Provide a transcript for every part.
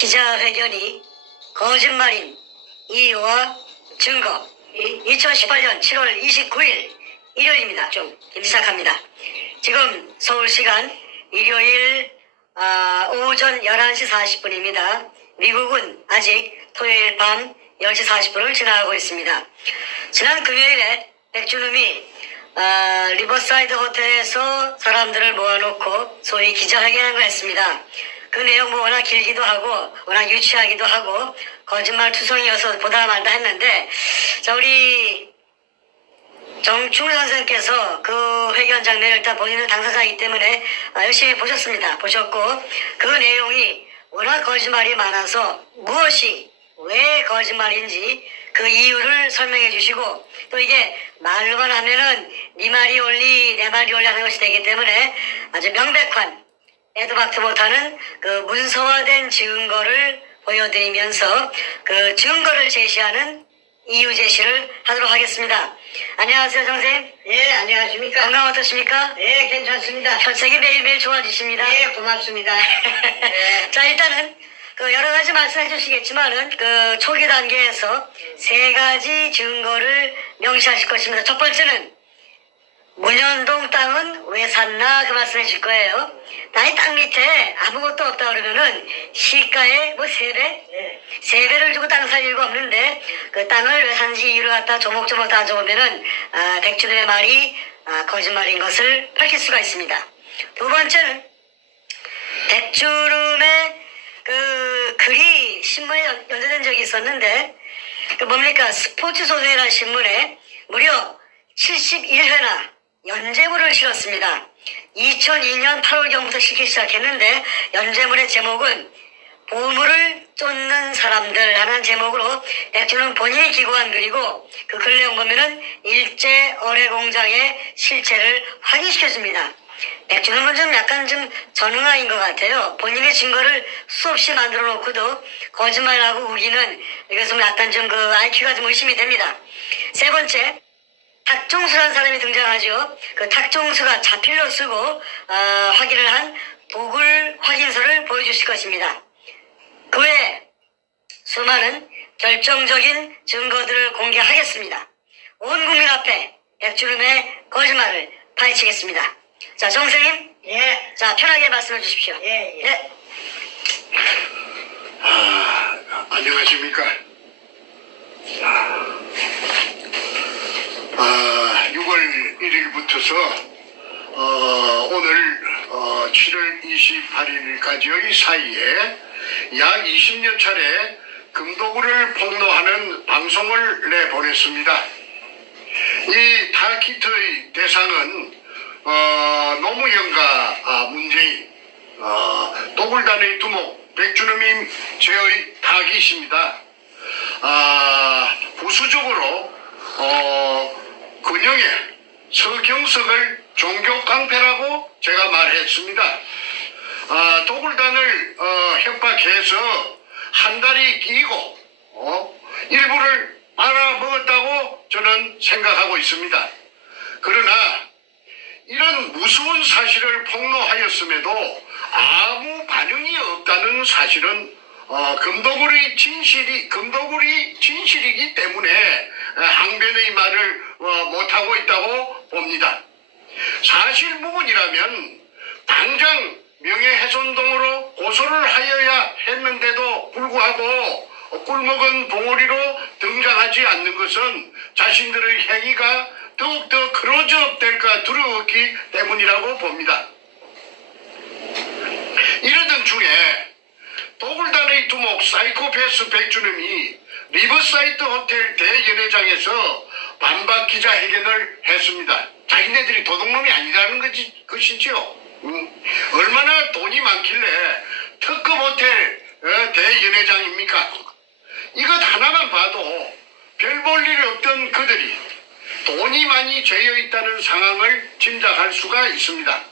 기자회견이 거짓말인 이유와 증거. 2018년 7월 29일 일요일입니다. 좀 시작합니다. 지금 서울시간 일요일 오전 11시 40분입니다. 미국은 아직 토요일 밤 10시 40분을 지나가고 있습니다. 지난 금요일에 백준음이 리버사이드 호텔에서 사람들을 모아놓고 소위 기자회견을 했습니다. 그 내용 뭐 워낙 길기도 하고 워낙 유치하기도 하고 거짓말 투성이어서 보다 말다 했는데, 자, 우리 정충 선생께서 그 회견 장면을 일단 본인은 당사자이기 때문에 열심히 보셨습니다. 보셨고 그 내용이 워낙 거짓말이 많아서 무엇이 왜 거짓말인지 그 이유를 설명해 주시고, 또 이게 말로만 하면은 네 말이 옳리 내 말이 옳리 하는 것이 되기 때문에 아주 명백한 애도 박도 못하는 그 문서화된 증거를 보여드리면서 그 증거를 제시하는 이유 제시를 하도록 하겠습니다. 안녕하세요, 선생님. 예, 안녕하십니까. 건강 어떠십니까? 예, 괜찮습니다. 혈색이 매일매일 좋아지십니다. 예, 고맙습니다. 예. 자, 일단은 그 여러 가지 말씀해 주시겠지만은 그 초기 단계에서 세 가지 증거를 명시하실 것입니다. 첫 번째는 문현동 땅은 왜 샀나 그 말씀해 주실 거예요. 나의 땅 밑에 아무것도 없다 그러면은 시가의 뭐 3배? 예. 3배를 주고 땅 살 이유가 없는데 그 땅을 왜 샀는지 이유를 갖다 조목조목 따져보면은 백준의 말이 거짓말인 것을 밝힐 수가 있습니다. 두 번째는 백주름의 그 글이 신문에 연재된 적이 있었는데, 그 뭡니까, 스포츠 소재라는 신문에 무려 71회나 연재물을 실었습니다. 2002년 8월경부터 실기 시작했는데 연재물의 제목은 보물을 쫓는 사람들 하는 제목으로 백준은 본인이 기고한 글이고, 그 글 내용 보면은 일제 어뢰공장의 실체를 확인시켜줍니다. 백준은 좀 약간 좀 전응아인 것 같아요. 본인의 증거를 수없이 만들어 놓고도 거짓말하고 우기는, 이것은 약간 좀 그 IQ가 좀 의심이 됩니다. 세 번째, 탁종수라는 사람이 등장하죠. 그 탁종수가 자필로 쓰고 확인을 한 도굴 확인서를 보여주실 것입니다. 그 외에 수많은 결정적인 증거들을 공개하겠습니다. 온 국민 앞에 백주름의 거짓말을 파헤치겠습니다. 자, 정선생님. 예. 자, 편하게 말씀해 주십시오. 예, 예. 네. 안녕하십니까. 6월 1일부터서 오늘 7월 28일까지의 사이에 약 20여 차례 금도구를 폭로하는 방송을 내보냈습니다. 이 타키트의 대상은 노무현과 문재인, 도굴단의 두목 백준음이 제의 타깃입니다. 부수적으로 근영의 서경석을 종교 깡패라고 제가 말했습니다. 도굴단을 협박해서 한 달이 끼고 일부를 말아먹었다고 저는 생각하고 있습니다. 그러나 이런 무서운 사실을 폭로하였음에도 아무 반응이 없다는 사실은 금도굴이 진실이기 때문에 항변의 말을 못하고 있다고 봅니다. 사실무근이라면 당장 명예훼손 등으로 고소를 하여야 했는데도 불구하고 꿀먹은 봉오리로 등장하지 않는 것은 자신들의 행위가 더욱더 크로즈업 될까 두려웠기 때문이라고 봅니다. 이러던 중에 도굴단의 두목 사이코패스 백준음이 리버사이드 호텔 대연회장에서 반박 기자회견을 했습니다. 자기네들이 도둑놈이 아니라는 것이죠. 얼마나 돈이 많길래 특급 호텔 대연회장입니까? 이것 하나만 봐도 별 볼 일 없던 그들이 돈이 많이 죄여 있다는 상황을 짐작할 수가 있습니다.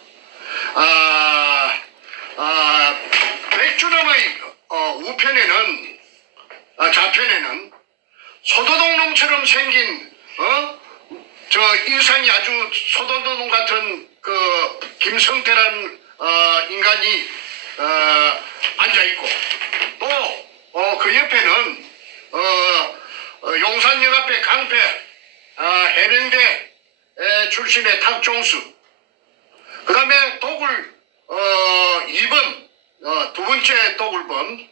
백준음의 우편에는 좌편에는 소도둑놈처럼 생긴 저 인상이 아주 소도둑놈 같은 그 김성태라는 인간이 앉아 있고, 또 출신의 탁종수, 그 다음에 도굴 2번 두 번째 도굴범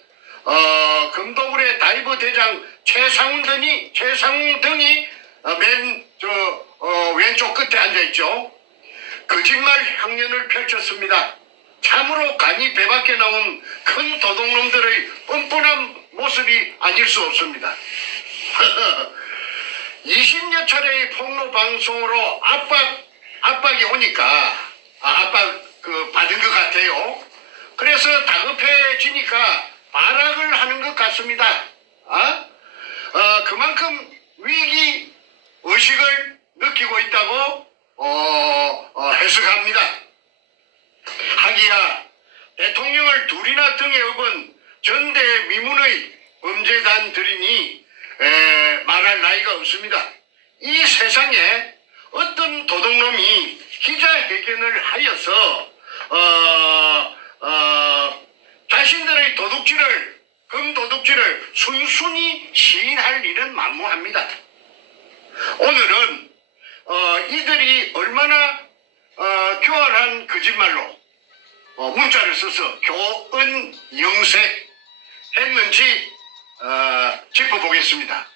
금도굴의 다이버 대장 최상훈 등이 왼쪽 끝에 앉아있죠. 거짓말 향연을 펼쳤습니다. 참으로 간이 배밖에 나온 큰 도둑놈들의 뻔뻔한 모습이 아닐 수 없습니다. 20여 차례의 폭로 방송으로 압박이 오니까 받은 것 같아요. 그래서 다급해지니까 발악을 하는 것 같습니다. 그만큼 위기 의식을 느끼고 있다고 해석합니다. 하기야 대통령을 둘이나 등에 업은 전대미문의 범죄단들이니 말할 나이가 없습니다. 이 세상에 어떤 도둑놈이 기자회견을 하여서 자신들의 금도둑질을 순순히 시인할 일은 만무합니다. 오늘은 이들이 얼마나 교활한 거짓말로 문자를 써서 교은영색 했는지 짚어보겠습니다.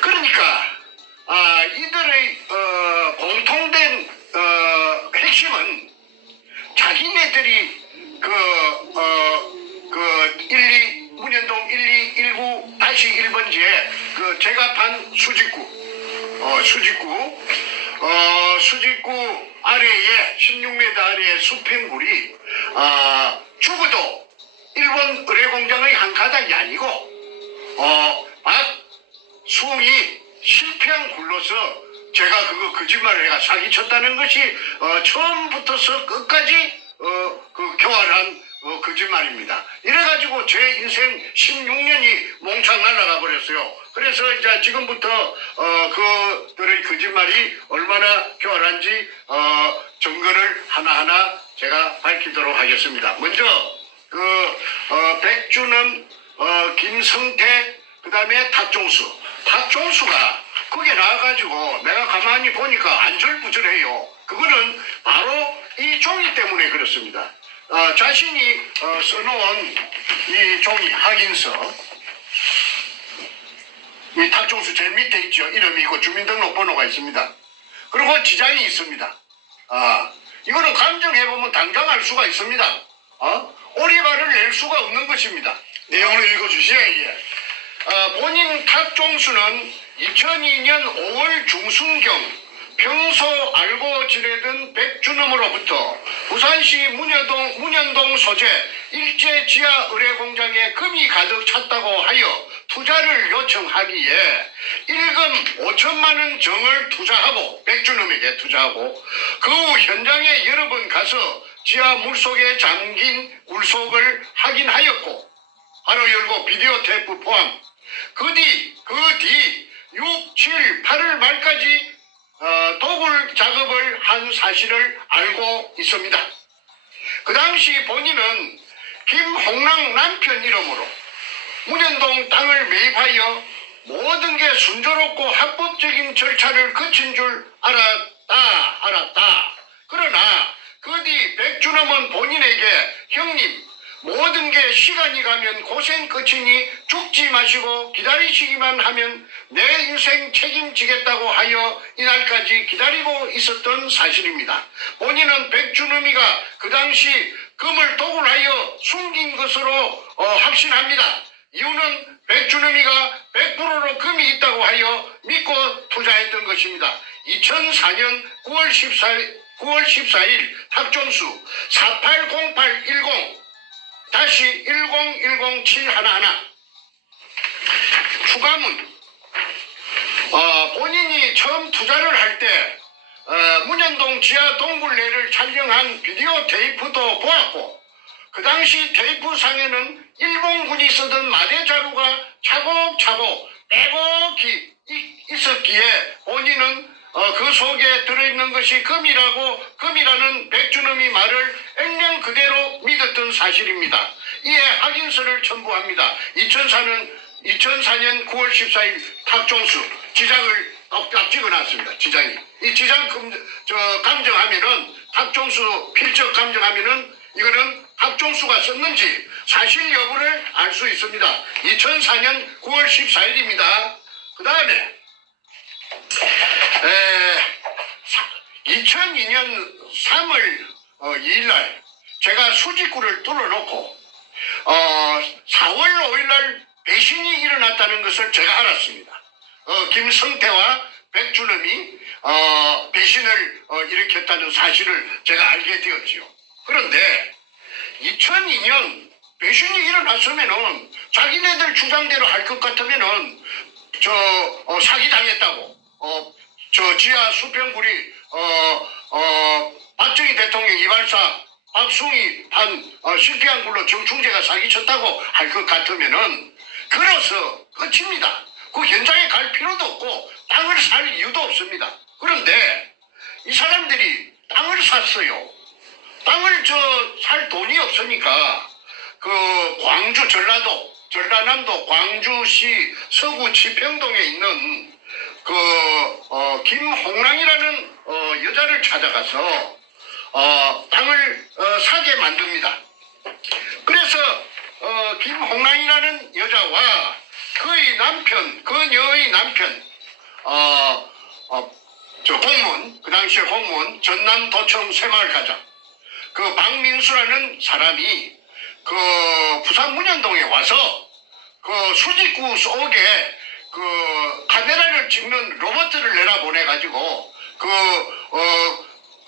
그러니까 이들의 공통된 핵심은 자기네들이 문현동 1219-1번지에 제갑한 수직구 아래에 16m 아래에 수평굴이 죽어도 일본 의뢰공장의 한 가닥이 아니고 박수홍이 실패한 굴로서 제가 그거 거짓말을 해가 사기쳤다는 것이 처음부터서 끝까지 교활한 거짓말입니다. 이래가지고 제 인생 16년이 몽창 날아가 버렸어요. 그래서 이제 지금부터 그들의 거짓말이 얼마나 교활한지 증거를 하나하나 제가 밝히도록 하겠습니다. 먼저 백준엄, 김성태, 그 다음에 탁종수가 거기에 나와가지고 내가 가만히 보니까 안절부절해요. 그거는 바로 이 종이 때문에 그렇습니다. 자신이 써놓은 이 종이 확인서, 이 탁종수 제일 밑에 있죠. 이름이 있고 주민등록번호가 있습니다. 그리고 지장이 있습니다. 이거는 감정해보면 당장 알 수가 있습니다. 오리발을 낼 수가 없는 것입니다. 내용을 읽어주시죠. 이게. 본인 탁종수는 2002년 5월 중순경 평소 알고 지내던 백준엄으로부터 부산시 문현동 소재 일제 지하 의뢰공장에 금이 가득 찼다고 하여 투자를 요청하기에 일금 5천만 원 정을 백준엄에게 투자하고 그 후 현장에 여러 번 가서 지하 물속에 잠긴 물속을 확인하였고 바로 열고 비디오 테이프 포함 그 뒤 6, 7, 8월 말까지 도굴 작업을 한 사실을 알고 있습니다. 그 당시 본인은 김홍랑 남편 이름으로 문현동 땅을 매입하여 모든 게 순조롭고 합법적인 절차를 거친 줄 알았다. 그러나 그 뒤 백준엄은 본인에게 형님 모든 게 시간이 가면 고생 끝이니 죽지 마시고 기다리시기만 하면 내 인생 책임지겠다고 하여 이날까지 기다리고 있었던 사실입니다. 본인은 백준엄이가 그 당시 금을 도굴하여 숨긴 것으로 확신합니다. 이유는 백준엄이가 100%로 금이 있다고 하여 믿고 투자했던 것입니다. 2004년 9월 14일 탁종수 480810-1010711 추가문 본인이 처음 투자를 할 때 문현동 지하 동굴내를 촬영한 비디오 테이프도 보았고 그 당시 테이프상에는 일본군이 쓰던 마대 자루가 차곡차곡 빼곡히 있었기에 본인은 그 속에 들어있는 것이 금이라는 백준엄이 말을 액면 그대로 믿었던 사실입니다. 이에 확인서를 첨부합니다. 2004년 9월 14일 탁종수 지장을 딱 찍어놨습니다. 지장이. 이 지장 감정하면은 탁종수 필적 감정하면은 이거는 탁종수가 썼는지 사실 여부를 알 수 있습니다. 2004년 9월 14일입니다. 그 다음에 2002년 3월 2일날 제가 수직구를 뚫어놓고 4월 5일날 배신이 일어났다는 것을 제가 알았습니다. 김성태와 백준엄이 배신을 일으켰다는 사실을 제가 알게 되었지요. 그런데 2002년 배신이 일어났으면은 자기네들 주장대로 할 것 같으면은 사기당했다고 지하 수평구리 박정희 대통령 이발사 박숭이 한 실패한 굴로 정충재가 사기쳤다고 할 것 같으면은 그래서 끝입니다. 그 현장에 갈 필요도 없고 땅을 살 이유도 없습니다. 그런데 이 사람들이 땅을 샀어요. 땅을 살 돈이 없으니까 그 광주 전라남도 광주시 서구 치평동에 있는 김홍랑이라는 여자를 찾아가서 땅을 사게 만듭니다. 그래서 김홍랑이라는 여자와 그녀의 남편 공무원, 그 당시에 공무원 전남도청 새마을가장 박민수라는 사람이 부산 문현동에 와서 수직구 속에 카메라를 찍는 로봇을 내려보내가지고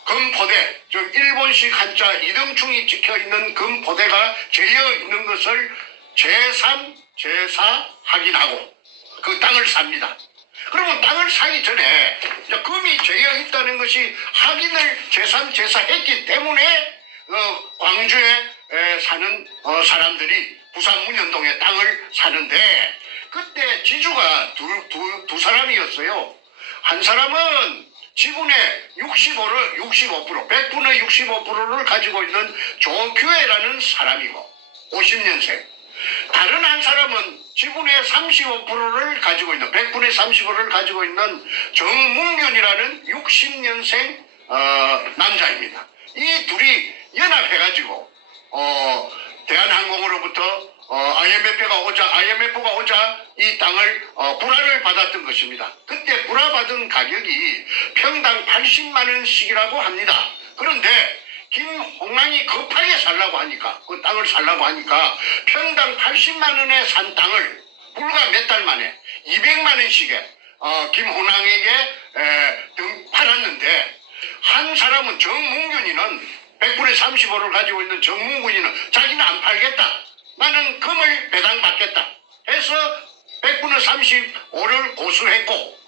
금포대, 일본식 한자 이등충이 찍혀있는 금포대가 재어있는 것을 제3, 제4 확인하고 그 땅을 삽니다. 그러면 땅을 사기 전에 금이 재어있다는 것이 확인을 제3, 제4 했기 때문에 광주에 사는 사람들이 부산 문현동에 땅을 사는데 그때 지주가 두 사람이었어요. 한 사람은 지분의 65%, 100분의 65%를 가지고 있는 조규혜라는 사람이고 50년생. 다른 한 사람은 지분의 35%를 가지고 있는 100분의 35%를 가지고 있는 정문균이라는 60년생 남자입니다. 이 둘이 연합해가지고 대한항공으로부터 IMF가 오자 이 땅을 불화를 받았던 것입니다. 그때 불화받은 가격이 평당 80만 원씩이라고 합니다. 그런데 김홍랑이 급하게 살라고 하니까 그 땅을 살라고 하니까 평당 80만 원에 산 땅을 불과 몇 달 만에 200만 원씩에 김홍랑에게 팔았는데 한 사람은 정문균이는 100분의 35를 가지고 있는 정문균이는 자기는 안 팔겠다. 나는 금을 배당받겠다. 해서 100분의 35를 고수했고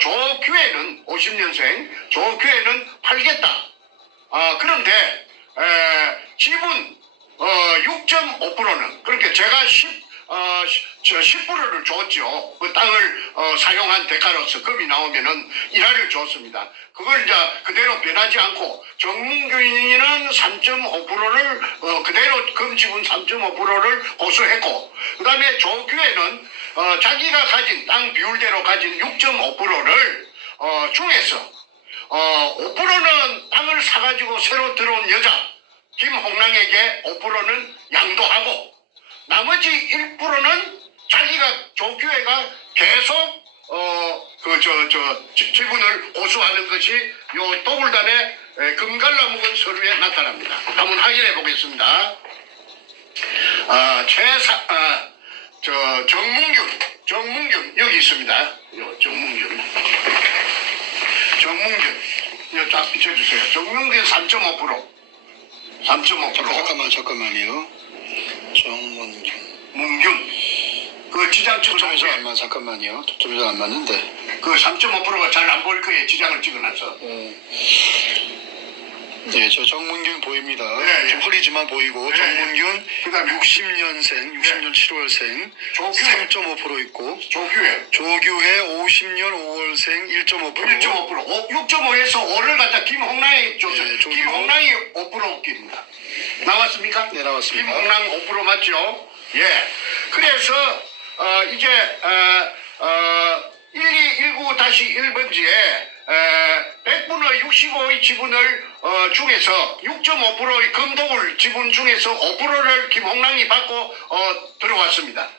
조규혜는 50년생 조규혜는 팔겠다. 그런데 지분 6.5%는 그렇게 제가 10%를 줬죠. 그 땅을 사용한 대가로서 금이 나오면은 일화를 줬습니다. 그걸 이제 그대로 변하지 않고 정문균이는 3.5%를 그대로 금 지분 3.5%를 고수했고 그 다음에 조규혜는 자기가 가진 땅 비율대로 가진 6.5%를 중에서 5%는 땅을 사가지고 새로 들어온 여자 김홍랑에게 5%는 양도하고 나머지 1%는 자기가 조규혜가 계속 지분을 고수하는 것이 요 도굴단의 금갈라묵은 서류에 나타납니다. 한번 확인해 보겠습니다. 정문균 여기 있습니다. 정문균 이거 딱 비춰주세요. 정문균 3.5%. 잠깐만요. 문균. 그 지장 초점에서 찍어놓은 안 맞, 잠깐만요. 초점에서 안 맞는데. 그 3.5%가 잘 안 보일 거예요. 지장을 찍어놔서. 네, 저 정문균 보입니다. 네, 좀 흐리지만 보이고 네, 정문균 그다음에 60년생, 60년 7월생 조규혜. 3.5% 있고 조규혜. 조규혜 50년 5월생 1.5%. 1.5%. 6.5에서 5를 갖다 김홍랑이 줬어요. 네, 조규. 김홍랑이 5% 웃깁니다. 나왔습니까? 네, 나왔습니다. 김홍랑 5% 맞죠? 예. 그래서 이제 1219-1번지에 100분의 65의 지분을 중에서 6.5%의 금독을 지분 중에서 5%를 김홍랑이 받고 들어왔습니다.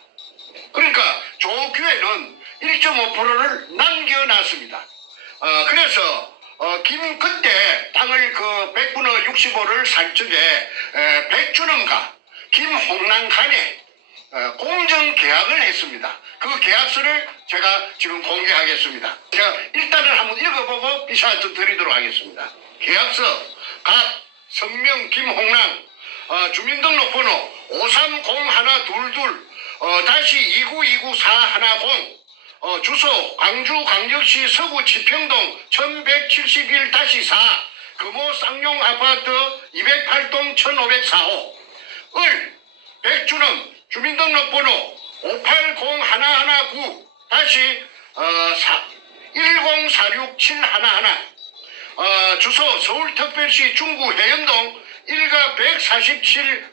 그러니까 조교회는 1.5%를 남겨놨습니다. 그래서 그때 당을 그 100분의 65를 살 적에 백준원과 김홍랑 간에 공정 계약을 했습니다. 그 계약서를 제가 지금 공개하겠습니다. 제가 일단은 한번 읽어보고 비사트 드리도록 하겠습니다. 계약서 각 성명 김홍랑 주민등록번호 5301222-2929410 주소 광주광역시 서구 지평동 1171-4 금호 쌍용 아파트 208동 1504호 을 백준원 주민등록번호 5809-1046711 주소 서울특별시 중구 해연동 1가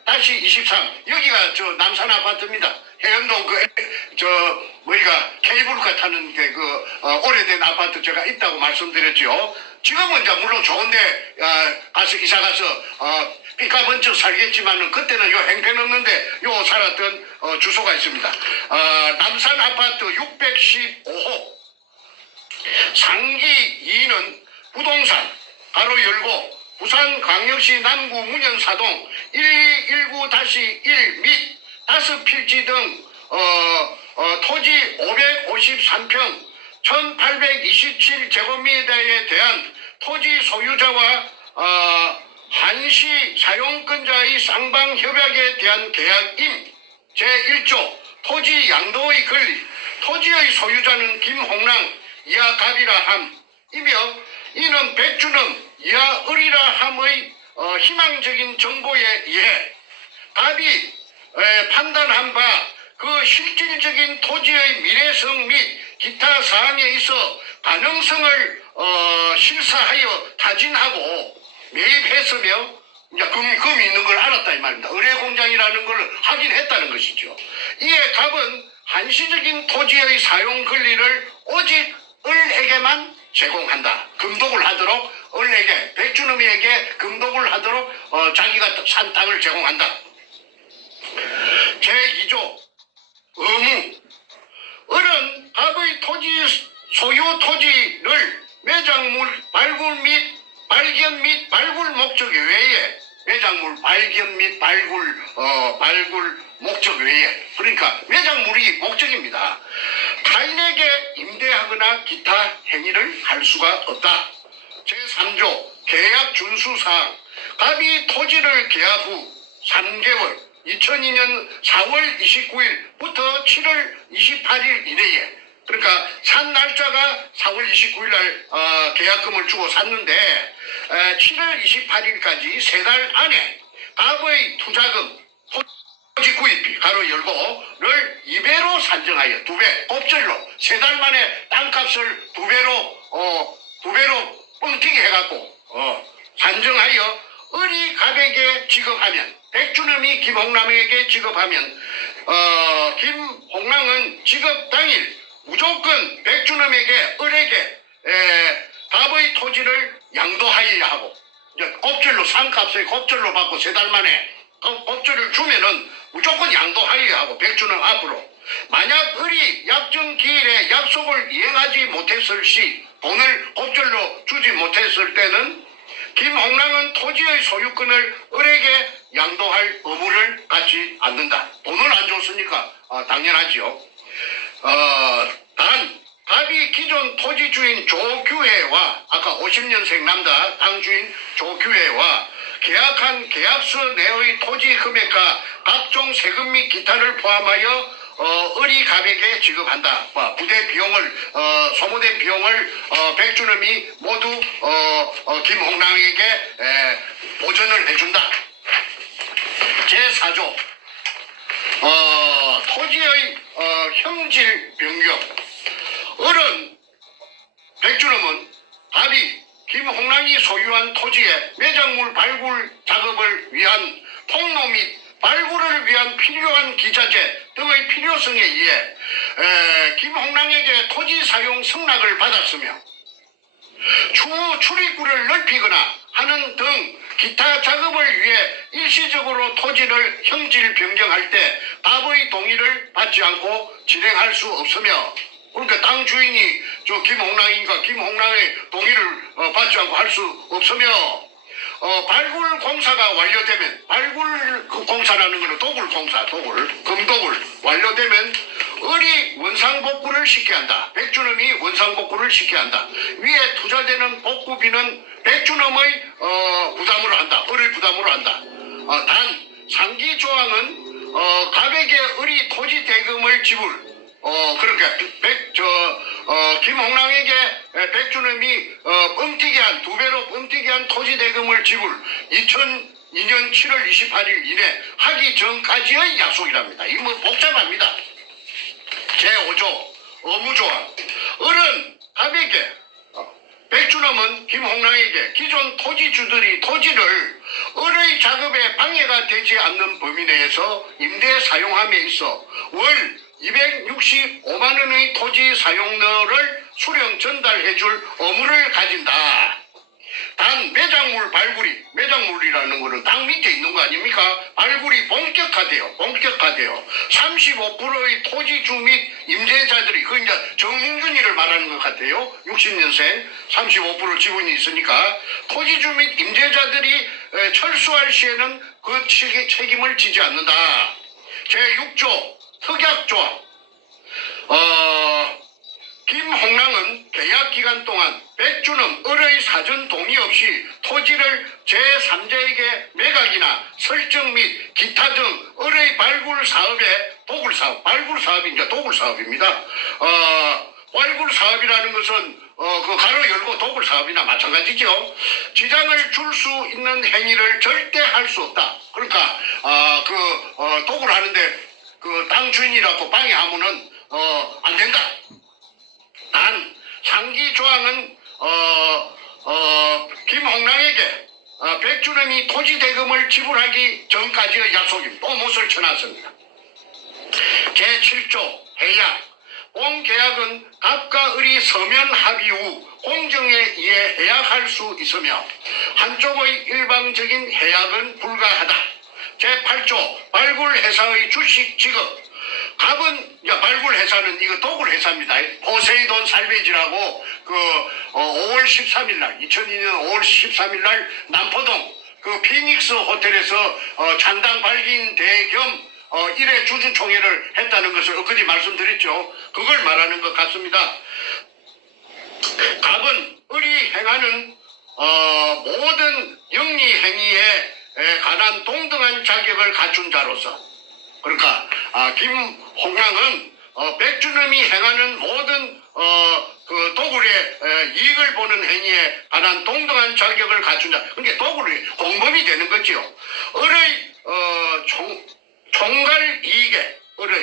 147-23 여기가 저 남산 아파트입니다. 해연동 케이블카 타는 오래된 아파트 제가 있다고 말씀드렸죠. 지금은 이제 물론 좋은데 가서 이사 가서 삐까번쩍 살겠지만은 그때는 요 행편없는데 요 살았던 주소가 있습니다. 남산 아파트 615호 상기 2는 부동산 가로 열고 부산광역시 남구 문현사동 1219-1 및 5필지 등 토지 553평 1827제곱미터에 대한 토지 소유자와 한시 사용권자의 쌍방협약에 대한 계약임 제1조 토지 양도의 권리 토지의 소유자는 김홍랑 이하갑이라 함이며 이는 백준원 이하을이라 함의 희망적인 정보에 의해 갑이 판단한 바 그 실질적인 토지의 미래성 및 기타 사항에 있어 가능성을 실사하여 타진하고 매입했으며 이제 금이 있는 걸 알았다 이 말입니다. 의뢰공장이라는 걸 확인했다는 것이죠. 이에 갑은 한시적인 토지의 사용 권리를 오직 을에게만 제공한다. 금독을 하도록 을에게 백준음이에게 금독을 하도록 자기가 산 땅을 제공한다. 제2조 의무 을은 갑의 소유 토지를 매장물 발굴 및 발견 및 발굴 목적 외에 매장물 발견 및 발굴 목적 외에 그러니까 매장물이 목적입니다. 타인에게 임대하거나 기타 행위를 할 수가 없다. 제3조 계약 준수사항 갑이 토지를 계약 후 3개월 2002년 4월 29일부터 7월 28일 이내에 그러니까 산 날짜가 4월 29일 날 계약금을 주고 샀는데 7월 28일까지 3달 안에 갑의 투자금 토지 구입비 가로 열고를 2배로 산정하여 2배 곱절로 3달 만에 땅값을 2배로 뻥튀기 해갖고 산정하여 을이 갑에게 지급하면 백준음이 김홍랑에게 지급하면 김홍랑은 지급 당일 무조건 백준음에게 을에게 갑의 토지를 양도하여야 하고 곱절로 산값을 곱절로 받고 3달 만에 곱절을 주면은 무조건 양도하여야 하고 백준음 앞으로 만약 을이 약정 기일에 약속을 이행하지 못했을 시 돈을 곱절로 주지 못했을 때는 김홍랑은 토지의 소유권을 을에게 양도할 의무를 갖지 않는다. 돈을 안 줬으니까 당연하지요. 단 갑이 기존 토지 주인 조규혜와 아까 50년생 남자 당주인 조규혜와 계약한 계약서 내의 토지 금액과 각종 세금 및 기타를 포함하여 을이 갑에게 지급한다. 부대 비용을 소모된 비용을 백준음이 모두 김홍랑에게 보전을 해준다. 제4조 토지의 형질 변경 을은 백준음은 갑이 김홍랑이 소유한 토지에 매장물 발굴 작업을 위한 통로 및 발굴을 위한 필요한 기자재 등의 필요성에 의해 김홍랑에게 토지 사용 승낙을 받았으며 추후 출입구를 넓히거나 하는 등 기타 작업을 위해 일시적으로 토지를 형질 변경할 때 답의 동의를 받지 않고 진행할 수 없으며, 그러니까 땅 주인이 저 김홍랑인가 김홍랑의 동의를 받지 않고 할 수 없으며, 발굴 공사가 완료되면, 발굴 공사라는 것은 도굴 공사, 금도굴 완료되면 을이 원상복구를 시켜야 한다. 백준엄이 원상복구를 시켜야 한다. 위에 투자되는 복구비는 백준엄의 부담으로 한다. 을의 부담으로 한다. 단 상기 조항은 갑에게 을이 토지 대금을 지불, 그러니까 김홍랑에게 백준엄이 엄티기한, 2배로 엄티기한 토지 대금을 지불 2002년 7월 28일 이내 하기 전까지의 약속이랍니다. 이거 뭐 복잡합니다. 제5조 의무조항. 을은 갑에게, 백준엄은 김홍랑에게 기존 토지주들이 토지를 을의 작업에 방해가 되지 않는 범위 내에서 임대 사용함에 있어 월 265만 원의 토지 사용료를 수령 전달해 줄 의무를 가진다. 단 매장물 발굴이, 매장물이라는 거는 땅 밑에 있는 거 아닙니까? 발굴이 본격화돼요. 35%의 토지주 및 임대자들이, 그 이제 정민준이를 말하는 것 같아요. 60년생 35% 지분이 있으니까 토지주 및 임대자들이 철수할 시에는 그 책임을 지지 않는다. 제6조 특약조항. 김홍랑은 계약기간 동안 백준엄 을의 사전 동의 없이 토지를 제3자에게 매각이나 설정 및 기타 등 을의 발굴 사업에 도굴사업, 발굴 사업이 이제 도굴 사업입니다. 발굴 사업이라는 것은 그 가로 열고 도굴 사업이나 마찬가지죠. 지장을 줄 수 있는 행위를 절대 할 수 없다. 그러니까 도굴하는데 그 땅 주인이라고 방해하면은 안 된다. 단 상기 조항은 김홍랑에게 백준엄이 토지 대금을 지불하기 전까지의 약속입니다. 또 못을 쳐놨습니다. 제7조 해약. 본 계약은 갑과 을이 서면 합의 후 공정에 의해 해약할 수 있으며 한쪽의 일방적인 해약은 불가하다. 제8조 발굴회사의 주식 지급. 갑은, 발굴회사는 이거 도굴회사입니다. 포세이돈 살베지라고 5월 13일 날, 2002년 5월 13일 날 남포동 그 피닉스 호텔에서 잔당 발긴 대겸 1회 주주총회를 했다는 것을 엊그제 말씀드렸죠. 그걸 말하는 것 같습니다. 갑은 을이 행하는 모든 영리 행위에 관한 동등한 자격을 갖춘 자로서, 그러니까 김홍랑은 백준엄이 행하는 모든 그 도굴의 이익을 보는 행위에 관한 동등한 자격을 갖춘 자, 그러니까 도굴이 공범이 되는 거죠. 을의 총괄 이익에,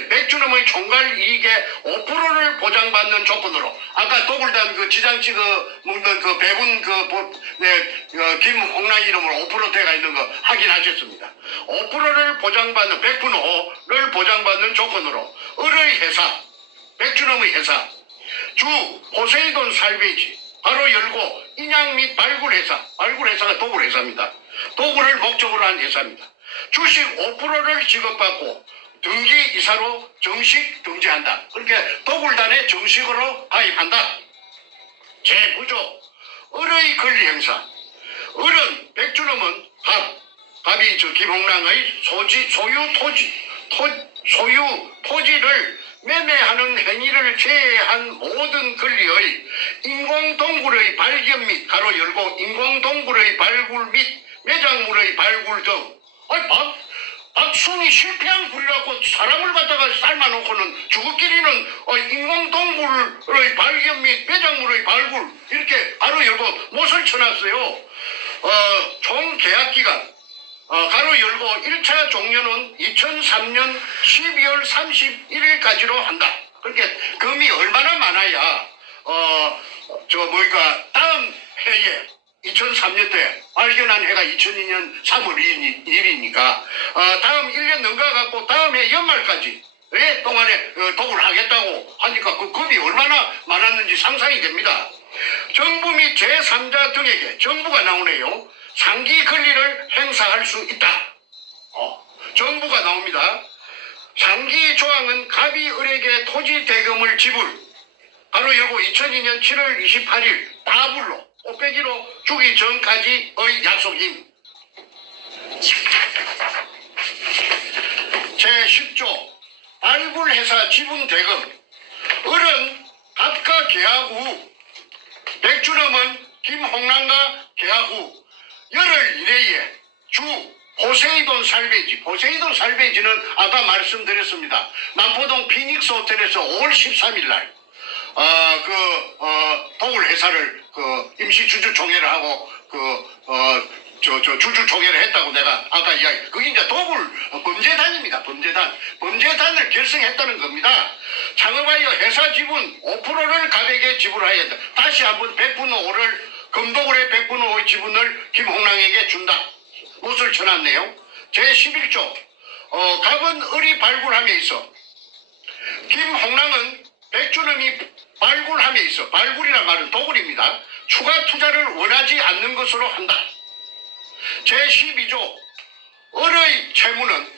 백준엄의 총괄 이익의 5%를 보장받는 조건으로, 아까 도굴단 그 지장 찍어 먹는 그 배분 김홍랑 이름으로 5% 돼가 있는 거 확인하셨습니다. 5%를 보장받는, 100%를 보장받는 조건으로 을의 회사, 백준엄의 회사, 주 포세이돈 살베이지, 바로 열고 인양 및 발굴회사, 발굴회사가 도굴회사입니다. 도굴을 목적으로 한 회사입니다. 주식 5%를 지급받고 등기 이사로 정식 등재한다. 그러니까 도굴단에 정식으로 가입한다. 제9조 을의 권리행사. 을은, 백준엄은 갑이 김홍랑의 소유 토지를 매매하는 행위를 제외한 모든 권리의 인공동굴의 발견 및 가로 열고 인공동굴의 발굴 및 매장물의 발굴 등, 박순이 실패한 굴이라고 사람을 갖다가 삶아놓고는 주거끼리는 인공동굴의 발견 및 매장물의 발굴 이렇게 가로 열고 못을 쳐놨어요. 총 계약기간 가로 열고 1차 종료는 2003년 12월 31일까지로 한다. 그러니까 금이 얼마나 많아야 다음 해에 2003년 때 발견한 해가 2002년 3월 2일이니까 다음 1년 넘어가갖고 다음 해 연말까지 동안에 도굴 하겠다고 하니까 그 겁이 얼마나 많았는지 상상이 됩니다. 정부 및 제3자 등에게 정부가 나오네요. 상기 권리를 행사할 수 있다. 정부가 나옵니다. 상기 조항은 갑이 을에게 토지 대금을 지불 바로 열고 2002년 7월 28일 다불로 꽃배기로 주기 전까지의 약속임. 제10조 발굴회사 지분 대금 을은 갑과 계약 후 백준엄은 김홍남과 계약 후 열흘 이내에 주 포세이돈 살베이지는 아까 말씀드렸습니다. 남포동 피닉스 호텔에서 5월 13일 날 도굴 회사를 임시 주주 총회를 하고 주주 총회를 했다고 내가 아까 이야기. 그게 이제 도굴 범죄단입니다. 범죄단을 결성했다는 겁니다. 창업하여 회사 지분 5%를 갑에게 지불하여야 한다. 다시 한번 100분의 5를 금도굴의 100분의 5의 지분을 김홍랑에게 준다. 못을 쳐놨네요. 제11조 갑은 을이 발굴함에 있어 김홍랑은 백준엄이 발굴함에 있어 발굴이란 말은 도굴입니다. 추가 투자를 원하지 않는 것으로 한다. 제12조 을의 채무는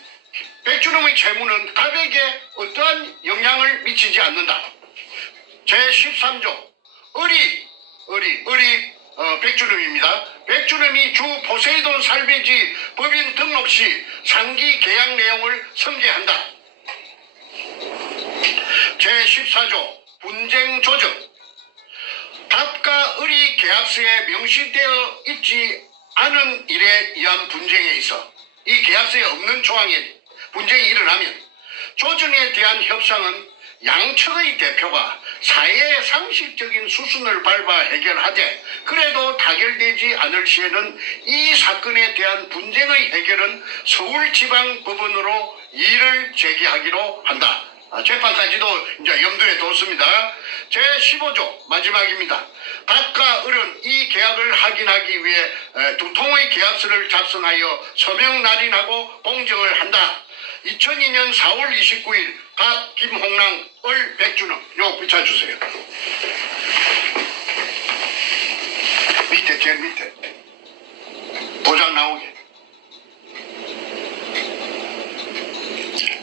백준엄의 채무는 갑에게 어떠한 영향을 미치지 않는다. 제13조 을이 백준엄입니다. 백준엄이 주 포세이돈 살베이지 법인 등록 시 상기 계약 내용을 성계한다. 제14조 분쟁 조정 갑과 을이 계약서에 명시되어 있지 않은 일에 의한 분쟁에 있어 이 계약서에 없는 조항에 분쟁이 일어나면 조정에 대한 협상은 양측의 대표가 사회의 상식적인 수순을 밟아 해결하되 그래도 타결되지 않을 시에는 이 사건에 대한 분쟁의 해결은 서울지방법원으로 이의를 제기하기로 한다. 재판까지도 이제 염두에 뒀습니다. 제15조 마지막입니다. 갑과 을은 이 계약을 확인하기 위해 두 통의 계약서를 작성하여 서명 날인하고 공정을 한다. 2002년 4월 29일 갑 김홍랑 을 백준엄 요 붙여주세요. 밑에 제일 밑에 도장 나오게.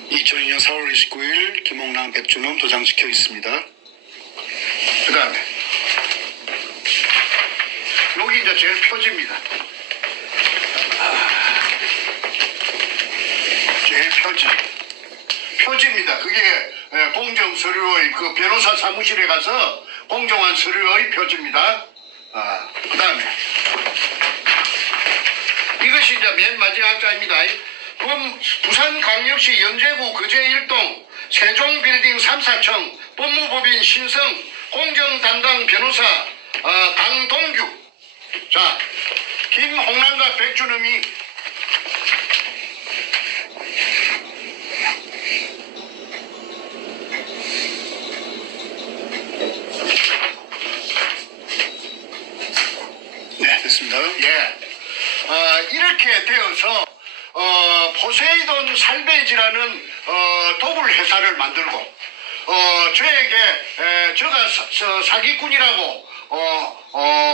2002년 4월 29일 김홍랑 백준엄 도장 찍혀 있습니다. 그 다음에 여기 이제 제일 표지입니다. 제일 표지입니다. 그게 공정 서류의 그 변호사 사무실에 가서 공정한 서류의 표지입니다. 그 다음에 이것이 이제 맨 마지막 자입니다. 부산광역시 연제구 거제 1동 세종빌딩 3사청 법무법인 신성 공정담당 변호사 강동규. 자, 김홍남과 백준엄이 네, 됐습니다. 예, 이렇게 되어서 포세이돈 살베이지라는 도굴 회사를 만들고 저에게 제가 사기꾼이라고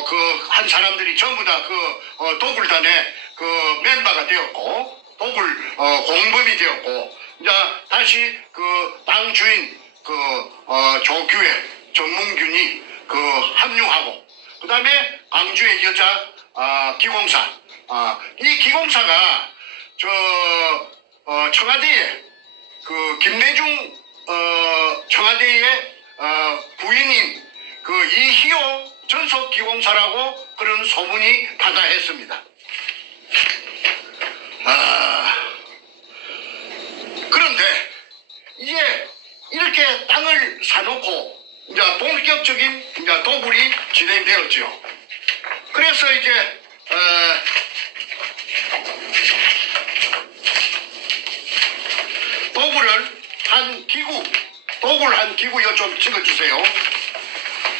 그 한 사람들이 전부 다 그 도굴단의 그 멤버가 되었고 도굴 공범이 되었고 이제 다시 그 땅 주인 그 조규회 정문균이 그 합류하고 그 다음에 광주의 여자 기공사 이 기공사가 청와대에 그 김대중 청와대의 부인인 그 이희호 전속기공사라고 그런 소문이 다다했습니다. 그런데 이제 이렇게 땅을 사놓고 이제 본격적인 이제 도굴이 진행되었죠. 그래서 이제 도굴을 한 기구 요 좀 찍어주세요.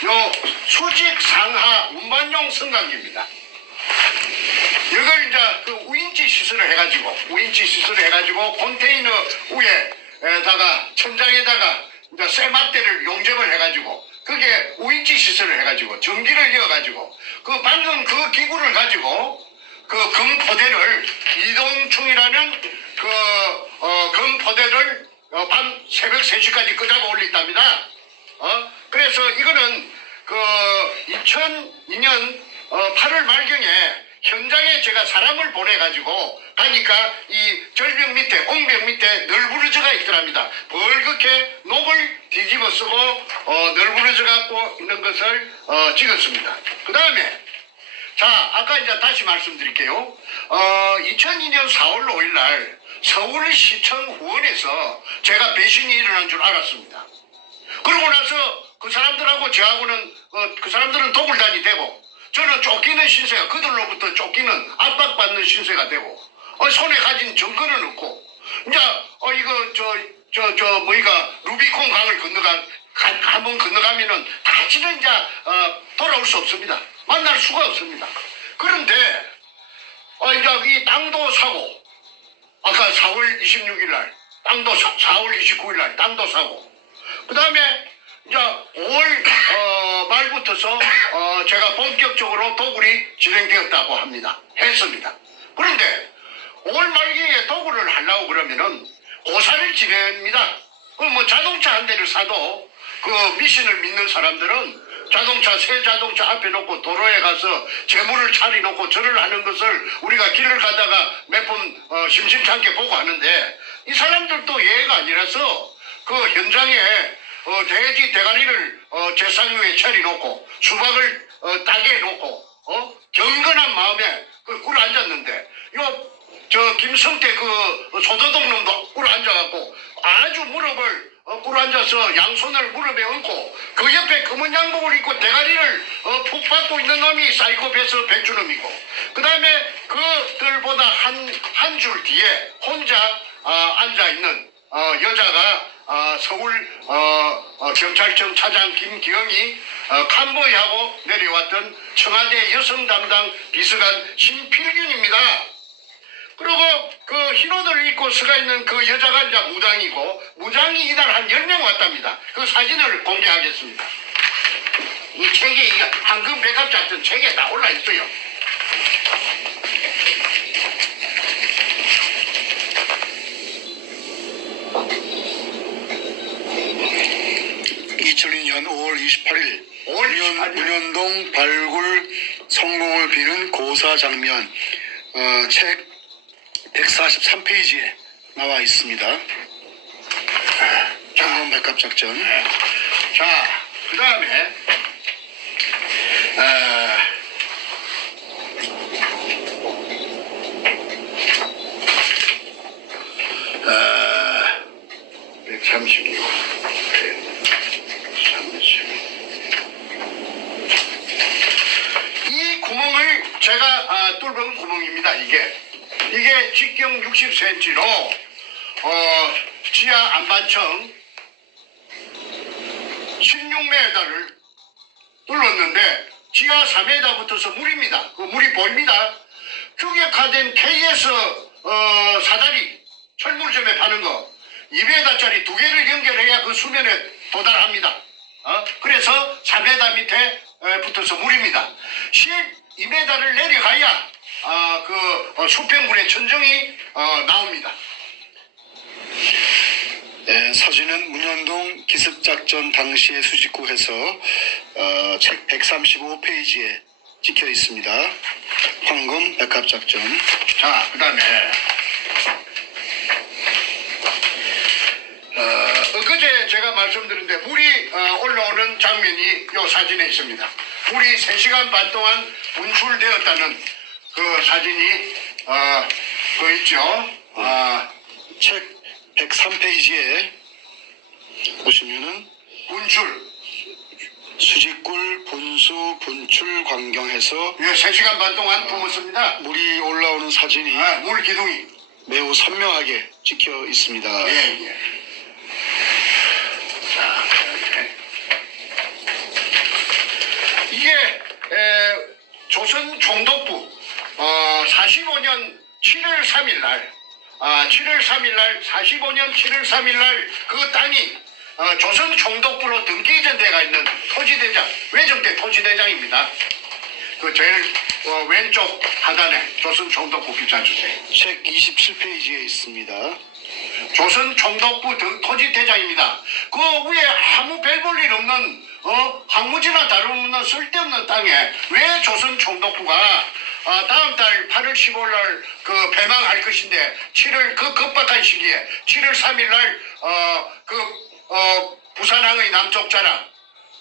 요 수직 상하 운반용 승강기입니다. 이걸 이제 그 우인지 시설을 해가지고 컨테이너 위에 천장에다가 이제 쇠막대를 용접을 해가지고 그게 우인지 시설을 해가지고 전기를 이어가지고 그 방금 그 기구를 가지고 그 금포대를 이동충이라는 금포대를 밤 새벽 3시까지 끄자고 올렸답니다. 그래서 이거는 그 2002년 8월 말경에 현장에 제가 사람을 보내가지고 가니까 이 절벽 밑에 옹벽 밑에 널브러져가 있더랍니다. 벌겋게 녹을 뒤집어 쓰고 널브러져 갖고 있는 것을 찍었습니다. 그 다음에 자 아까 이제 다시 말씀드릴게요. 2002년 4월 5일 날 서울시청 후원에서 제가 배신이 일어난 줄 알았습니다. 그러고 나서 그 사람들하고 저하고는 그 사람들은 도굴단이 되고 저는 쫓기는 신세가 그들로부터 쫓기는 압박받는 신세가 되고 손에 가진 정권은 없고 이제 이거 뭐이가 루비콘 강을 한번 건너가면은 다시는 이제 돌아올 수 없습니다. 만날 수가 없습니다. 그런데 이제 이 땅도 사고 아까 4월 26일 날 땅도 4월 29일 날 땅도 사고 그 다음에 이제 5월 말부터서 제가 본격적으로 도굴이 진행되었다고 했습니다. 그런데 5월 말기에 도굴을 하려고 그러면은 고사를 지냅니다. 뭐 자동차 한 대를 사도 그 미신을 믿는 사람들은 새 자동차 앞에 놓고 도로에 가서 재물을 차려놓고 절을 하는 것을 우리가 길을 가다가 몇 번 심심찮게 보고 하는데 이 사람들도 예의가 아니라서 그 현장에 돼지 대가리를 제상 위에 차려놓고 수박을 따게 해놓고 경건한 마음에 꿇어 앉았는데 김성태 그 소도동 놈도 꿇어 앉아갖고 아주 무릎을 꿇어 앉아서 양손을 무릎에 얹고 그 옆에 검은 양복을 입고 대가리를 푹 받고 있는 놈이 사이코패스 백주놈이고 그 다음에 그들보다 한 줄 뒤에 혼자 앉아있는 여자가 서울 경찰청 차장 김기영이 캄보이하고 내려왔던 청와대 여성 담당 비서관 신필균입니다. 그리고 그 흰옷을 입고 서가 있는 그 여자가 이제 무당이고 무당이 이날 한 10명 왔답니다. 그 사진을 공개하겠습니다. 이 책에 황금 백합 작전 책에 다 올라 있어요. 문현동 발굴 성공을 비는 고사 장면 책 143페이지에 나와 있습니다. 황금 백합 작전. 자, 그 다음에 이 구멍을 제가 뚫은 구멍입니다. 이게 직경 60cm로 지하 안반청 16m를 뚫었는데 지하 4m부터서 물입니다. 그 물이 보입니다. 규격화된 KS 사다리 철물점에 파는 거 2m짜리 2개를 연결해야 그 수면에 도달합니다. 그래서 4m 밑에 붙어서 물입니다. 12m를 내려가야 그 수평물의 천정이 나옵니다. 네, 사진은 문현동 기습작전 당시의 수직구에서 책 135페이지에 찍혀 있습니다. 황금 백합작전. 자, 그 다음에 엊그제 제가 말씀드린 데 물이 올라오는 장면이 이 사진에 있습니다. 물이 3시간 반 동안 분출되었다는 그 사진이 그 있죠. 책 103페이지에 보시면은 분출. 수직굴 분수 분출 광경에서 3시간 반 동안 뿜었습니다. 물이 올라오는 사진이 물 기둥이 매우 선명하게 찍혀 있습니다. 예. 자, 이게 조선 총독부 45년 7월 3일 날 7월 3일 날 45년 7월 3일 날 그 땅이 조선 총독부로 등기 이전돼가 있는 토지대장, 외정대 토지대장입니다. 그 제일 왼쪽 하단에 조선 총독부 기차 주세요. 책 27페이지에 있습니다. 조선 총독부 토지대장입니다. 그 위에 아무 별 볼 일 없는 항무지나 다름없는 쓸데없는 땅에 왜 조선 총독부가 다음 달 8월 15일 날 그 폐망할 것인데 7월 그 급박한 시기에 7월 3일 날 부산항의 남쪽 자락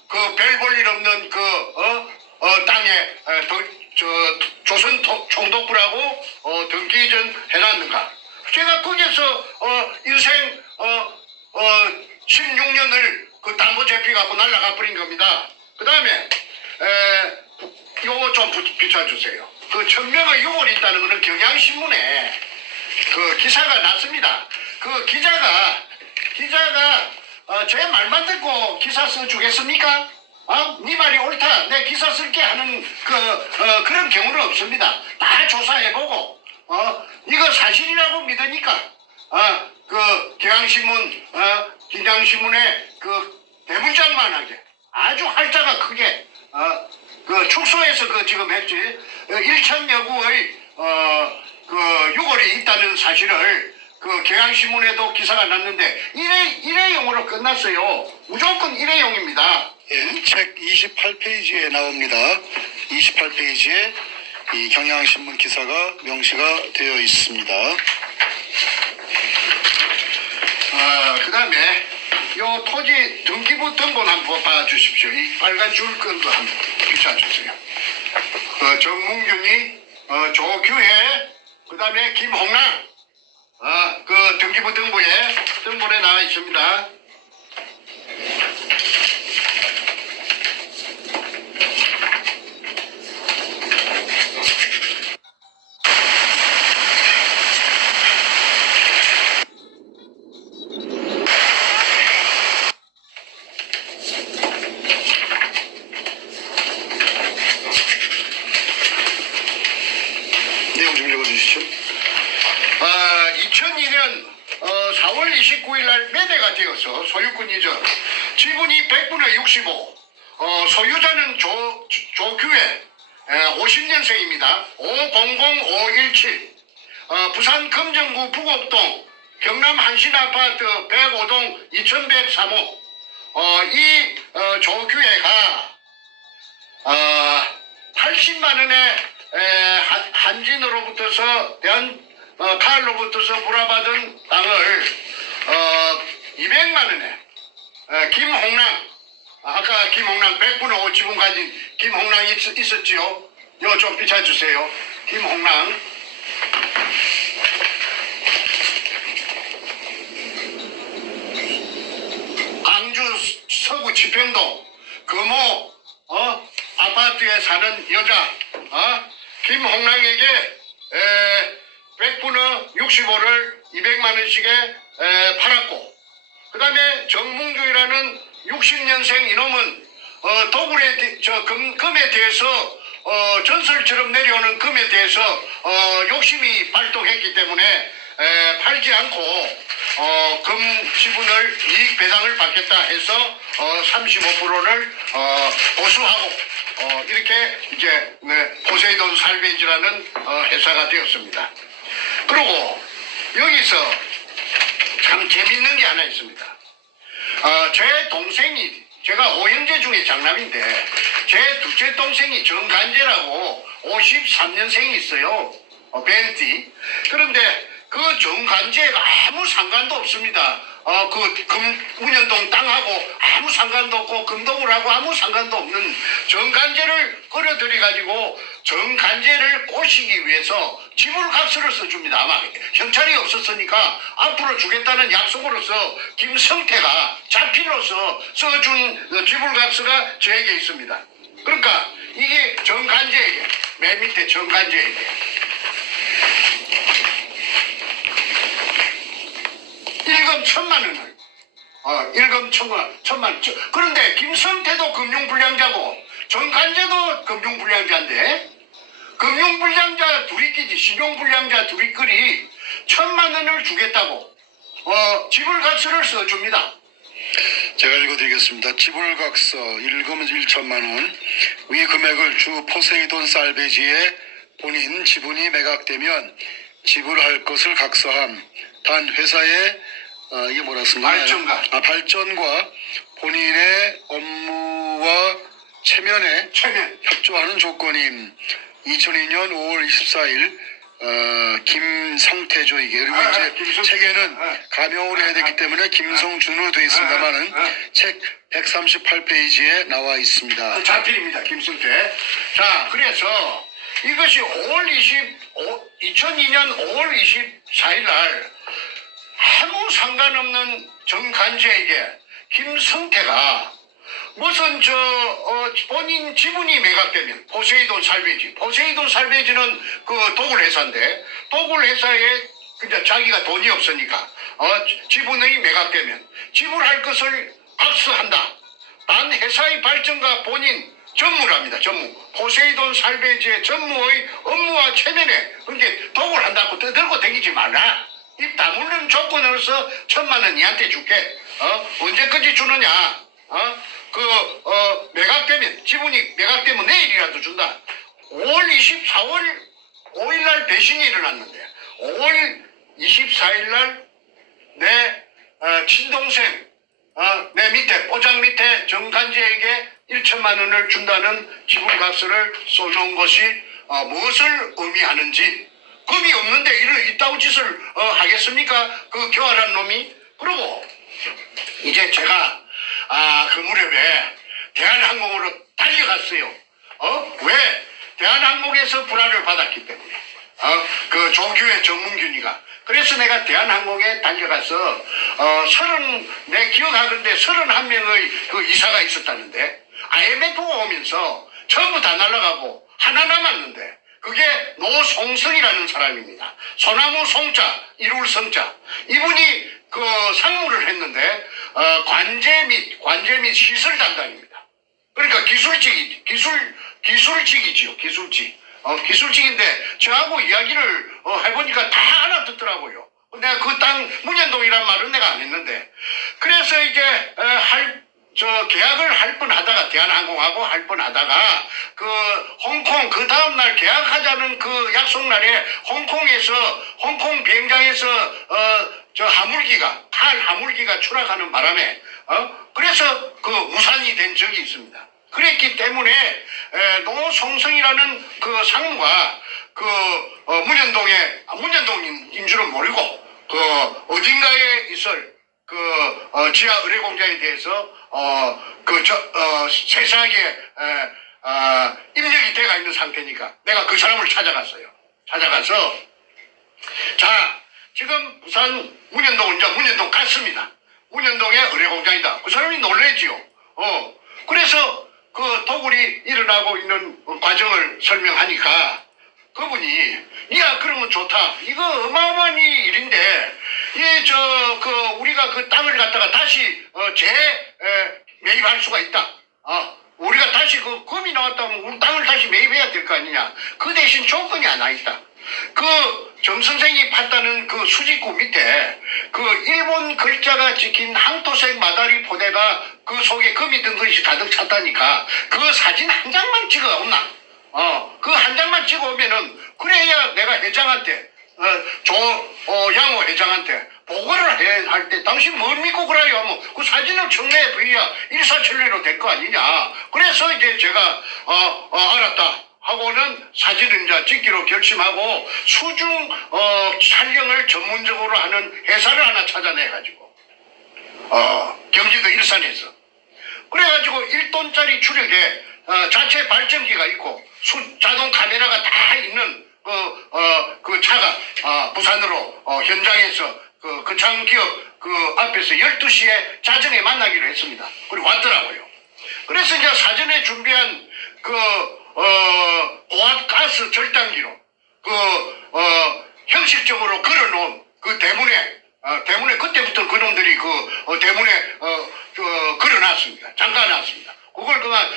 그 별 볼 일 없는 땅에 조선 총독부라고 등기 이전 해놨는가? 제가 거기서 인생 16년을 그 담보 제피 갖고 날라가 버린 겁니다. 그 다음에 요거 좀 비춰주세요. 그 천명의 유골이 있다는 거는 경향신문에 그 기사가 났습니다. 그 기자가 제 말만 듣고 기사 써주겠습니까? 네 말이 옳다. 내 기사 쓸게 하는 그런 경우는 없습니다. 다 조사해보고 이거 사실이라고 믿으니까 그 경향신문 긴장신문에 그 대문짝만하게 아주 활자가 크게 그 축소해서 그 지금 했지 1천여 구의 그 유골이 있다는 사실을 그 경향신문에도 기사가 났는데 일회용으로 끝났어요. 무조건 일회용입니다. 예, 책 28페이지에 나옵니다. 28페이지에 이 경향신문 기사가 명시가 되어 있습니다. 그 다음에 요 토지 등기부 등본 한번 봐주십시오. 이 빨간 줄 끈 거 한번 비춰주세요. 정문균이 조규혜 그 다음에 김홍랑 그 등기부 등본에 나와 있습니다. 내용 좀 읽어주시죠. 2002년 4월 29일 날 매매가 되어서 소유권 이전 지분이 100분의 65 소유자는 조규혜 50년생입니다. 500517 부산 금정구 부곡동 경남 한신아파트 105동 2103호 이 조규혜가 80만원의 한진으로부터서 카알로부터서 불화받은 땅을 200만원에 김홍랑 아까 김홍랑 100분의 5 지분 가진 김홍랑이 있었지요. 이거 좀 비춰주세요. 김홍랑 광주 서구 치평동 금호 아파트에 사는 여자 김홍랑에게 100분의 65를 200만원씩에 팔았고 그 다음에 정문규라는 60년생 이놈은 도굴의 금에 대해서 전설처럼 내려오는 금에 대해서 욕심이 발동했기 때문에 팔지 않고 금 지분을 이익 배당을 받겠다 해서 35%를 보수하고 이렇게 이제 포세이돈 살베이지라는 회사가 되었습니다. 그리고 여기서 참 재밌는 게 하나 있습니다. 제 동생이 제가 5형제 중에 장남인데 제 둘째 동생이 정간재라고 53년생이 있어요. 벤티. 그런데 그 정간재가 아무 상관도 없습니다. 운현동 땅하고 아무 상관도 없고 금동을하고 아무 상관도 없는 정간재를 끌어들여가지고 정간재를 꼬시기 위해서 지불각서를 써줍니다. 아마 형찰이 없었으니까 앞으로 주겠다는 약속으로서 김성태가 자필로서 써준 지불각서가 저에게 있습니다. 그러니까 이게 정간재에게 맨 밑에 정간재에게 1금 1,000만원을 1금 1,000만 그런데 김성태도 금융불량자고 정간재도 금융불량자인데 금융불량자 둘이끼리 신용불량자 둘이끼리 1,000만 원을 주겠다고 지불각서를 써줍니다. 제가 읽어드리겠습니다. 지불각서 읽으면 1천만 원. 위 금액을 주 포세이돈 살베지에 본인 지분이 매각되면 지불할 것을 각서함. 단 회사의 이게 뭐라 썼나요? 발전과 본인의 업무와 체면에 협조하는 조건임. 2002년 5월 24일 김성태조에게 그리고 이제 책에는 가명으로 해야 되기 때문에 김성준으로 되어 있습니다만은 책 138페이지에 나와 있습니다. 자필입니다. 김성태. 자, 그래서 이것이 2002년 5월 24일 날 아무 상관없는 정간제에게 김성태가 무슨 본인 지분이 매각되면 포세이돈 살베지는 그 도굴 회사인데 도굴 회사에 그냥 자기가 돈이 없으니까 지분이 매각되면 지불할 것을 각서한다. 단 회사의 발전과 본인 전무랍니다. 전무. 포세이돈 살베지의 전무의 업무와 체면에 그게 도굴한다고 들고 다니지 말라. 입 다물는 조건으로서 1,000만 원 니한테 줄게. 언제까지 주느냐? 매각되면, 지분이 매각되면 내일이라도 준다. 5월 24일, 5일날 배신이 일어났는데, 5월 24일날 내 친동생, 내 밑에, 포장 밑에 정간지에게 1,000만 원을 준다는 지불각서를 써놓은 것이 무엇을 의미하는지, 금이 없는데 이따위 짓을 하겠습니까? 그 교활한 놈이. 그리고 이제 제가 그 무렵에 대한항공으로 달려갔어요. 왜? 대한항공에서 불화를 받았기 때문에. 그 조규의 정문균이가. 그래서 내가 대한항공에 달려가서 내 기억하건대 31명의 그 이사가 있었다는데 IMF가 오면서 전부 다 날아가고 하나 남았는데 그게 노송성이라는 사람입니다. 소나무 송자, 이룰 성자. 이분이 그 상무를 했는데 관제 및 시설 담당입니다. 그러니까 기술직이지요. 기술직인데 저하고 이야기를 해보니까 다 알아듣더라고요. 내가 그 땅 문현동이란 말은 내가 안 했는데 그래서 이제 계약을 할 뻔하다가 대한항공하고 할 뻔하다가 그 홍콩 그 다음날 계약하자는 그 약속날에 홍콩 비행장에서 칼 하물기가 추락하는 바람에 그래서 그 무산이 된 적이 있습니다. 그랬기 때문에 노송성이라는 그 상무가 그 문현동인 줄은 모르고 그 어딘가에 있을 그 지하 의뢰공장에 대해서 세세하게 입력이 돼가 있는 상태니까 내가 그 사람을 찾아갔어요. 찾아가서 자 지금 부산 문현동 갔습니다. 문현동의 의뢰공장이다. 그 사람이 놀래지요. 그래서 그 도굴이 일어나고 있는 과정을 설명하니까 그분이 야 그러면 좋다. 이거 어마어마한 일인데 우리가 그 땅을 갖다가 다시 매입할 수가 있다. 우리가 다시 그 금이 나왔다면 우리 땅을 다시 매입해야 될 거 아니냐. 그 대신 조건이 하나 있다. 그 정 선생이 봤다는 그 수직구 밑에 그 일본 글자가 찍힌 항토색 마다리 포대가 그 속에 금이 든 것이 가득 찼다니까 그 사진 한 장만 찍어 온나. 그 한 장만 찍어 오면은 그래야 내가 회장한테 양호 회장한테 보고를 할 때 당신 뭘 믿고 그래요 하면 그 사진을 청내에 보여야 일사천리로 될 거 아니냐. 그래서 이제 제가 알았다 하고는 사진을 이제 찍기로 결심하고 수중 촬영을 전문적으로 하는 회사를 하나 찾아내가지고 경기도 일산에서 그래가지고 1톤짜리 추력에 자체 발전기가 있고 자동 카메라가 다 있는 그 차가 부산으로 현장에서 그 거창기업 그 앞에서 12시에 자정에 만나기로 했습니다. 그리고 왔더라고요. 그래서 이제 사전에 준비한 고압가스 절단기로 형식적으로 걸어놓은 그 대문에 그때부터 그놈들이 대문에 걸어놨습니다. 잠가놨습니다. 그걸 그만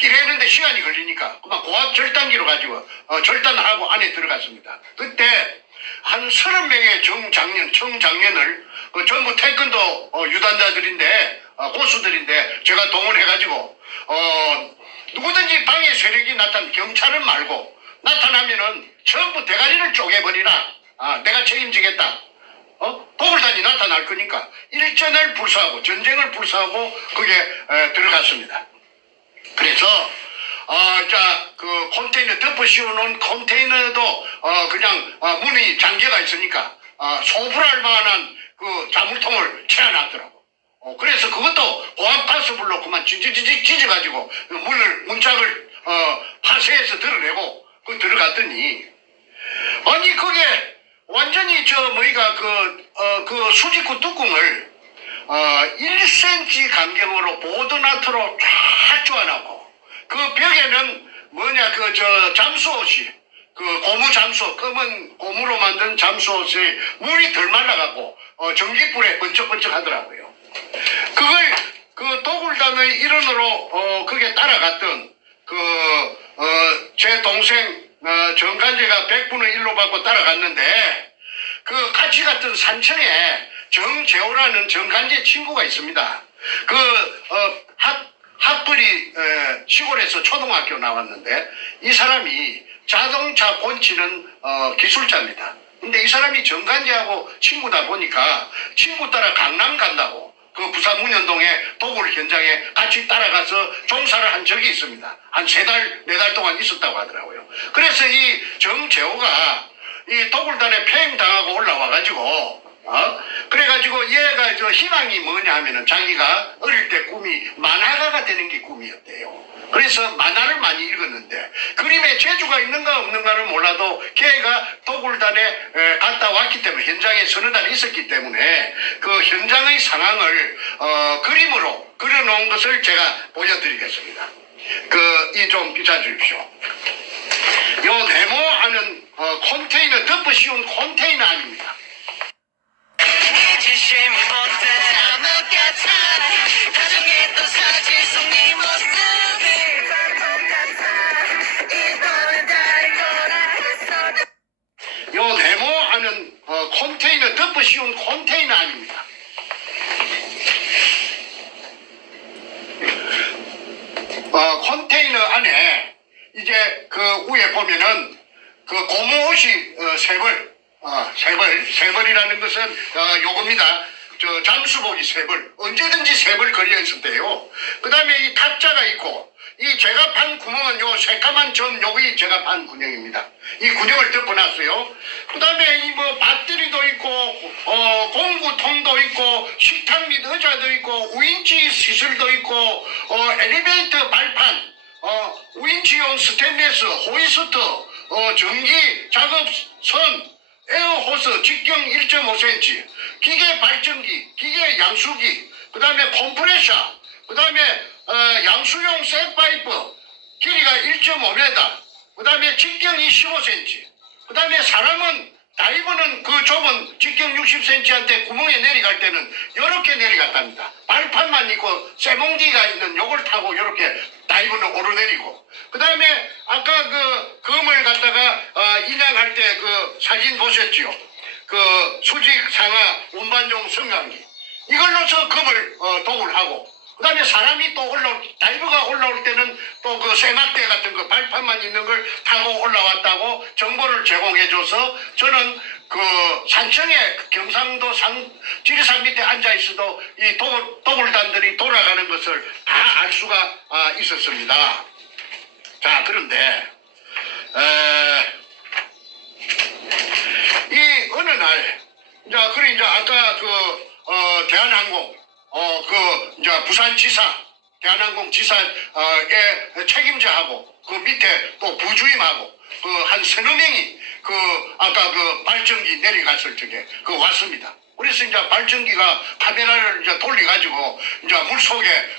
끼래는데 시간이 걸리니까 그만 고압 절단기로 가지고 절단하고 안에 들어갔습니다. 그때 한 30명의 청장년을 전부 태권도 유단자들인데 고수들인데 제가 동원해가지고 누구든지 방해 세력이 경찰은 말고 나타나면은 전부 대가리를 쪼개버리라. 내가 책임지겠다. 도굴단이 나타날 거니까 일전을 불사하고 전쟁을 불사하고 그게 들어갔습니다. 그래서 그 컨테이너 덮어 씌워놓은 컨테이너도 그냥 문이 잠겨가 있으니까 소불할 만한 그 자물통을 채워놨더라고. 그래서 그것도 고압 가스불로 그만 찌찌찌 찢어가지고 문짝을 파쇄해서 드러내고 그 들어갔더니 아니 그게 완전히 그 수직구 뚜껑을 1cm 간격으로 보드나트로 쫙 쪼아놓고 그 벽에는 잠수옷이 고무 잠수옷 검은 고무로 만든 잠수옷에 물이 덜 말라가고 전기불에 번쩍번쩍 하더라고요. 그걸 그 도굴단의 일원으로 그게 따라갔던 제 동생 정간제가 100분의 1로 받고 따라갔는데 그 같이 갔던 산청에 정재호라는 정간제 친구가 있습니다. 학벌이 시골에서 초등학교 나왔는데 이 사람이 자동차 고치는 기술자입니다. 근데 이 사람이 정간제하고 친구다 보니까 친구 따라 강남 간다고 그 부산 문현동에 도굴 현장에 같이 따라가서 종사를 한 적이 있습니다. 한 3달, 4달 동안 있었다고 하더라고요. 그래서 이 정재호가 이 도굴단에 폐행당하고 올라와가지고 그래가지고 얘가 희망이 뭐냐 하면은 자기가 어릴 때 꿈이 만화가가 되는 게 꿈이었대요. 그래서 만화를 많이 읽었는데 그림에 재주가 있는가 없는가는 몰라도 걔가 도굴단에 갔다 왔기 때문에 현장에 서너 달 있었기 때문에 그 현장의 상황을 그림으로 그려놓은 것을 제가 보여드리겠습니다. 이 좀 비춰주십시오. 요 네모하는 컨테이너 덮어 씌운 컨테이너 아닙니다. 요 네모하는 컨테이너 덮어 씌운 컨테이너 아닙니다. 컨테이너 안에 이제 그 위에 보면은 그 고무옷이 세 벌이라는 것은 요겁니다. 잠수복이 3벌, 언제든지 3벌 걸려 있었대요. 그 다음에 이 탁자가 있고, 이 제가 판 구멍은 요 새까만 점, 요게 제가 판 군형입니다. 이 군형을 덮어놨어요. 그 다음에 이 배터리도 있고, 공구통도 있고, 식탁 및 의자도 있고, 우인치 시설도 있고, 엘리베이터 발판, 우인치용 스테인리스, 호이스트, 전기 작업선, 에어호스 직경 1.5cm, 기계 발전기, 기계 양수기, 그 다음에 컴프레셔, 그 다음에 양수용 쇠파이프, 길이가 1.5m, 그 다음에 직경이 15cm, 그 다음에 사람은 다이버는 그 좁은 직경 60cm한테 구멍에 내려갈 때는 이렇게 내려갔답니다. 발판만 있고 쇠몽디가 있는 요걸 타고 이렇게 다이버는 오르내리고, 그 다음에 아까 그 검을 갖다가 인양할 때 그 사진 보셨죠? 그 수직 상하 운반용 성강기 이걸로서 검을 도굴하고, 그 다음에 사람이 또 다이버가 올라올 때는 또 그 쇠막대 같은 거 발판만 있는 걸 타고 올라왔다고 정보를 제공해줘서 저는 그 산청에 경상도 지리산 밑에 앉아 있어도 이 도굴단들이 돌아가는 것을 다 알 수가 있었습니다. 자, 그런데 이 어느 날 이제 아까 대한항공 이제 부산지사 대한항공 지사의 책임자하고 그 밑에 또 부주임하고 그 한 서너 명이 아까 그 발전기 내려갔을 적에 왔습니다. 그래서 이제 발전기가 카메라를 이제 돌려가지고 이제 물속에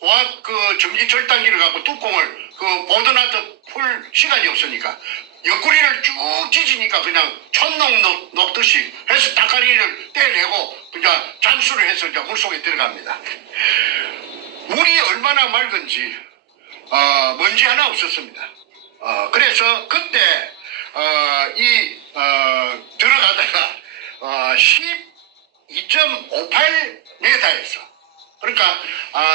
고압 전기 절단기를 갖고 뚜껑을 보드나트 풀 시간이 없으니까 옆구리를 쭉 찢으니까 그냥 촛농 녹듯이 해서 다카리를 떼내고 그냥 잠수를 해서 이제 물속에 들어갑니다. 물이 얼마나 맑은지 먼지 하나 없었습니다. 그래서 그때 들어가다가 12.58m에서 그러니까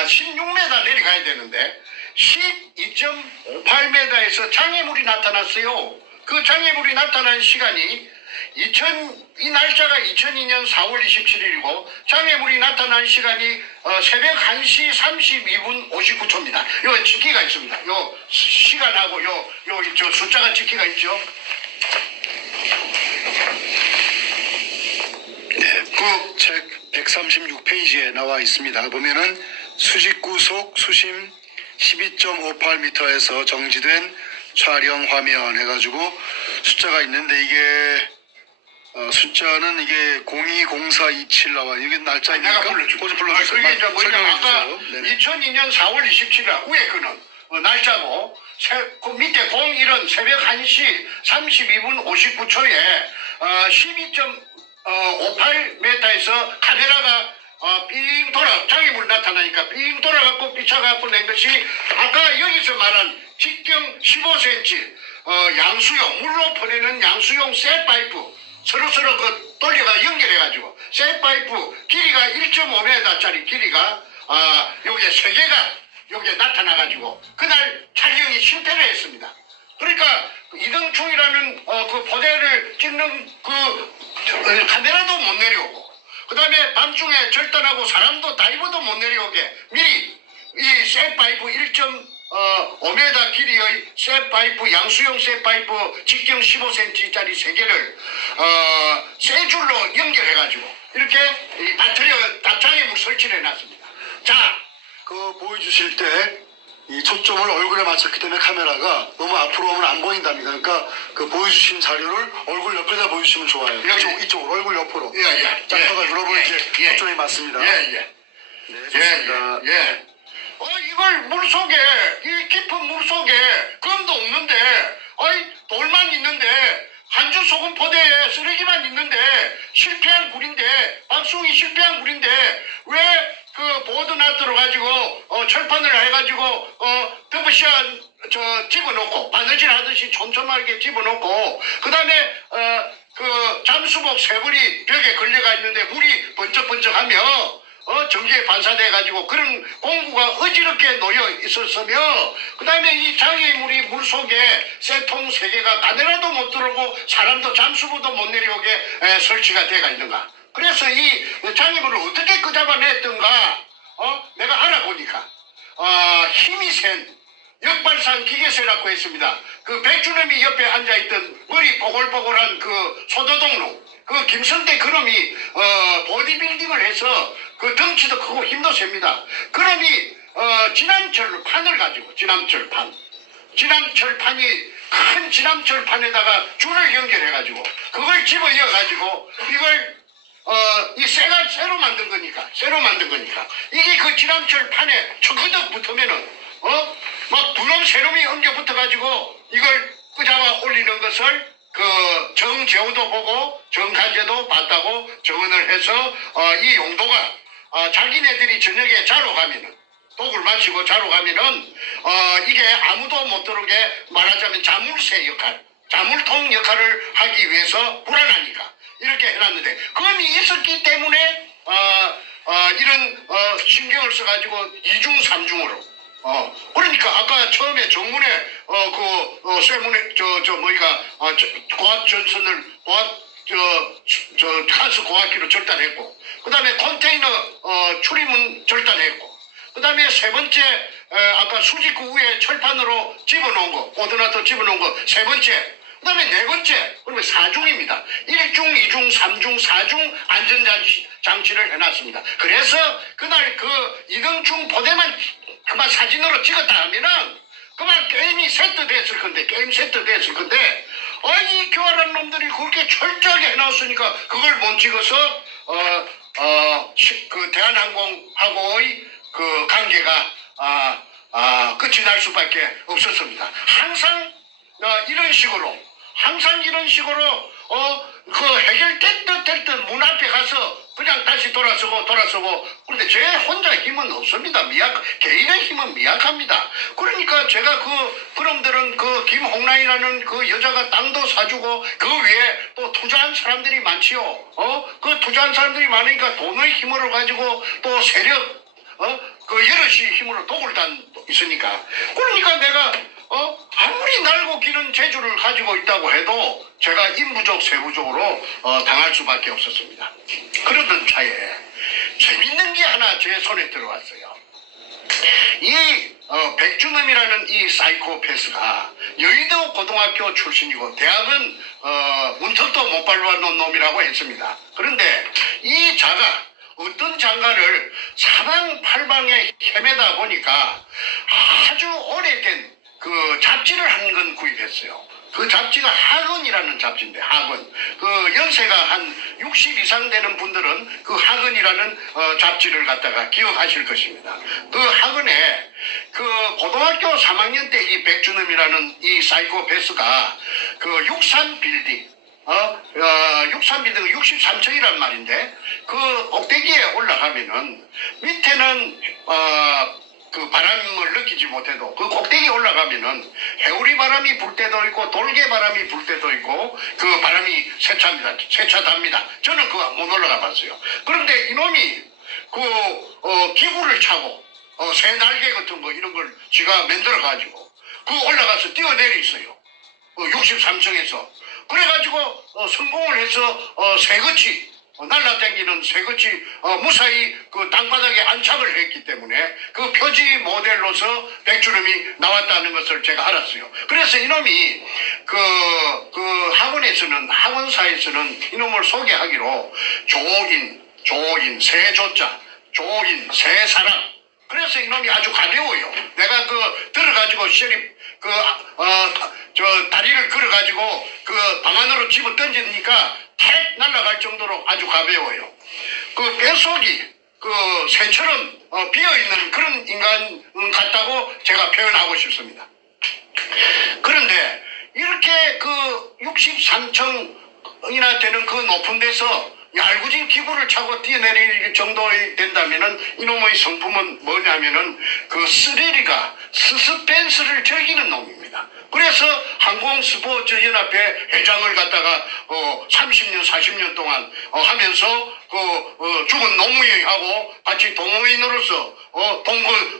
16m 내려가야 되는데 12.58m에서 장애물이 나타났어요. 그 장애물이 나타난 시간이 이 날짜가 2002년 4월 27일이고 장애물이 나타난 시간이 새벽 1시 32분 59초입니다. 요 찍기가 있습니다. 요 시간하고 저 숫자가 찍기가 있죠. 네, 그 책 136페이지에 나와 있습니다. 보면은 수직구속 수심 12.58m에서 정지된 촬영 화면 해가지고 숫자가 있는데 이게 숫자는 이게 020427 나와. 이게 날짜입니까? 내가 불러줄게. 불러주세요. 그게 이제 뭐냐면 아까 설명해 주세요. 2002년 4월 27일 위에 거는 날짜고 그 밑에 01은 새벽 1시 32분 59초에 12.58m에서 카메라가 삥 장애물이 나타나니까 삥 돌아갖고 삐쳐갖고 낸 것이 아까 여기서 말한 직경 15cm 양수용 물로 퍼내는 양수용 쇠파이프 서로 그 돌려가 연결해가지고 쇠파이프 길이가 1.5m짜리 길이가 요게 3개가 요게 나타나가지고 그날 촬영이 실패를 했습니다. 그러니까 이등충이라는 그 포대를 찍는 그 카메라도 못 내려오고 그 다음에 밤중에 절단하고 사람도 다이버도 못 내려오게 미리 이 쇠파이프 1.5m 길이의 쇠파이프 양수용 쇠파이프 직경 15cm짜리 3개를 쇠줄로 연결해가지고 이렇게 장애물 설치를 해놨습니다. 자, 그 보여주실 때 이 초점을 얼굴에 맞췄기 때문에 카메라가 너무 앞으로 오면 안 보인답니다. 그러니까 그 보여주신 자료를 얼굴 옆에다 보여주시면 좋아요. 이쪽으로 얼굴 옆으로. 예. 짝다가 여러분 이제 초점이 맞습니다. 예. 네, 좋습니다. 예. 이걸 물속에, 이 깊은 물속에 검도 없는데, 돌만 있는데, 한주 소금 포대에 쓰레기만 있는데, 실패한 굴인데, 박숭이 실패한 굴인데, 왜 그 보드나 들어가지고, 철판을 해가지고, 더블샷, 집어넣고, 바느질 하듯이 촘촘하게 집어넣고, 그 다음에, 그 잠수복 쇠불이 벽에 걸려가 있는데, 물이 번쩍번쩍하며, 전기에 반사돼가지고 그런 공구가 어지럽게 놓여 있었으며 그 다음에 이 장애물이 물속에 쇠통 3개가 카메라도 못 들어오고 사람도 잠수부도 못 내려오게 설치가 돼가 있는가. 그래서 이 장애물을 어떻게 끄잡아냈던가 내가 알아보니까 힘이 센 역발상 기계쇠라고 했습니다. 그 백주놈이 옆에 앉아있던 머리 뽀글뽀글한 그 소도동로 그 김성대 그놈이 보디빌딩을 해서 그 덩치도 크고 힘도 셉니다. 그놈이 지남철판을 가지고 지남철판이 큰 지남철판에다가 줄을 연결해가지고 그걸 집어이어가지고 이걸 이 쇠로 만든 거니까 이게 그 지남철판에 척허덕 붙으면은 막 두놈 세놈이 엉겨 붙어가지고 이걸 끄잡아 올리는 것을 그 정재호도 보고 정간제도 봤다고 정언을 해서 이 용도가 자기네들이 저녁에 자러 가면은 독을 마시고 자러 가면은 이게 아무도 못 들어오게 말하자면 자물쇠 역할 자물통 역할을 하기 위해서 불안하니까 이렇게 해놨는데 검이 있었기 때문에 이런 신경을 써가지고 2중 3중으로 그러니까 아까 처음에 정문에 쇠문에 고압 전선을 가스 고압기로 절단했고 그 다음에 컨테이너 출입문 절단했고 그 다음에 세 번째 아까 수직구 위에 철판으로 집어놓은 거 오도나토 집어놓은 거 세 번째 그 다음에 네 번째 그러면 4중입니다. 1중, 2중, 3중, 4중 안전장치를 해놨습니다. 그래서 그날 그 이등충 포대만 그만 사진으로 찍었다 하면은 그만 게임이 세트됐을 건데 이 교활한 놈들이 그렇게 철저하게 해놨으니까 그걸 못 찍어서 그 대한항공하고의 그 관계가 끝이 날 수밖에 없었습니다. 항상 이런 식으로 그 해결될 듯 문 앞에 가서 그냥 다시 돌아서고. 그런데 제 혼자 힘은 없습니다. 개인의 힘은 미약합니다. 그러니까 제가 그놈들은 그 김홍란이라는 그 여자가 땅도 사주고 그 위에 또 투자한 사람들이 많지요. 그 투자한 사람들이 많으니까 돈의 힘으로 가지고 또 세력, 그 여럿이 힘으로 독을 단 있으니까. 그러니까 내가 아무리 날고 기는 재주를 가지고 있다고 해도 제가 인부족 세부족으로 당할 수밖에 없었습니다. 그러던 차에 재밌는 게 하나 제 손에 들어왔어요. 이 백준엄이라는 이 사이코패스가 여의도 고등학교 출신이고 대학은 문턱도 못 밟아놓은 놈이라고 했습니다. 그런데 이 자가 어떤 장가를 사방팔방에 헤매다 보니까 아주 오래된 그 잡지를 한 건 구입했어요. 그 잡지가 학언이라는 잡지인데, 학언. 그 연세가 한 60 이상 되는 분들은 그 학언이라는 잡지를 갖다가 기억하실 것입니다. 그 학언에 그 고등학교 3학년 때 이 백준엄이라는 이 사이코패스가 그 63빌딩, 63빌딩 63층이란 말인데, 그 꼭대기에 올라가면은 밑에는 그 바람을 느끼지 못해도 그 꼭대기에 올라가면은 해오리 바람이 불 때도 있고 돌개 바람이 불 때도 있고 그 바람이 세차답니다. 저는 그거 못 올라가 봤어요. 그런데 이놈이 그 기구를 차고 새 날개 같은 거 이런 걸 지가 만들어 가지고 그 올라가서 뛰어내렸어요. 63층에서. 그래가지고 성공을 해서 새같이 날라다니는 새같이 무사히 그 땅바닥에 안착을 했기 때문에 그 표지 모델로서 백준엄이 나왔다는 것을 제가 알았어요. 그래서 이놈이 그 학원에서는, 학원사에서는 이놈을 소개하기로 조인, 새조자, 조인, 새사람. 그래서 이놈이 아주 가벼워요. 내가 들어가지고 시립 다리를 걸어가지고 그 방 안으로 집어 던지니까 탁 날아갈 정도로 아주 가벼워요. 그 뱃속이 그 새처럼 비어있는 그런 인간 같다고 제가 표현하고 싶습니다. 그런데 이렇게 그 63층이나 되는 그 높은 데서 얄궂은 기구를 차고 뛰어내릴 정도 된다면은 이놈의 성품은 뭐냐면은 그 스릴이가 스스펜스를 즐기는 놈입니다. 그래서 항공스포츠연합회 회장을 갖다가 30년 40년 동안 하면서 죽은 노무현하고 같이 동호인으로서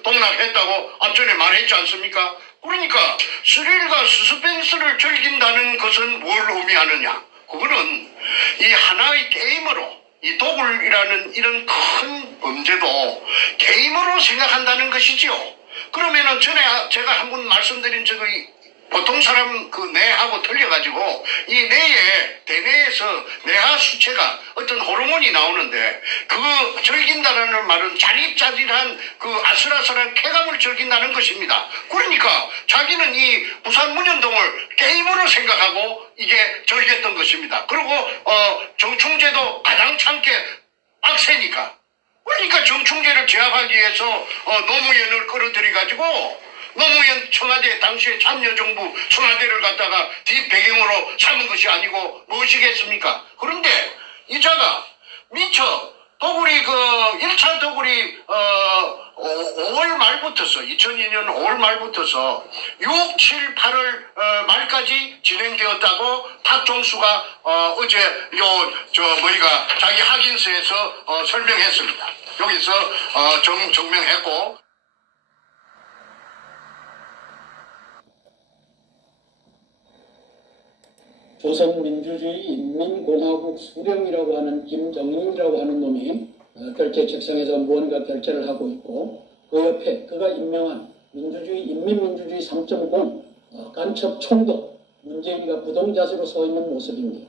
동락했다고 앞전에 말했지 않습니까? 그러니까 스릴과 스스펜스를 즐긴다는 것은 뭘 의미하느냐? 그거는 이 하나의 게임으로, 이 도굴이라는 이런 큰 범죄도 게임으로 생각한다는 것이지요. 그러면은 전에 제가 한번 말씀드린 적의 보통 사람 그 뇌하고 틀려가지고 이 뇌에, 대뇌에서 뇌하 수체가 어떤 호르몬이 나오는데 그거 즐긴다는 말은 자릿자릿한 그 아슬아슬한 쾌감을 즐긴다는 것입니다. 그러니까 자기는 이 부산 문현동을 게임으로 생각하고 이게 즐겼던 것입니다. 그리고 정충제도 가장 참게 빡세니까. 그러니까 정충제를 제압하기 위해서 노무현을 끌어들여가지고 노무현 청와대 당시에 참여정부 청와대를 갖다가 뒷배경으로 삼은 것이 아니고 무엇이겠습니까? 그런데 이자가 미처 도굴이 1차 도굴이 5월 말부터서 2002년 5월 말부터서 6, 7, 8월 말까지 진행되었다고 탁종수가 어제 자기 확인서에서 설명했습니다. 여기서 정명했고. 조선민주주의인민공화국 수령이라고 하는 김정인이라고 하는 놈이 결제 책상에서 무언가 결제를 하고 있고, 그 옆에 그가 임명한 인민민주주의 3.0 간첩 총독 문재인이가 부동자세로 서 있는 모습입니다.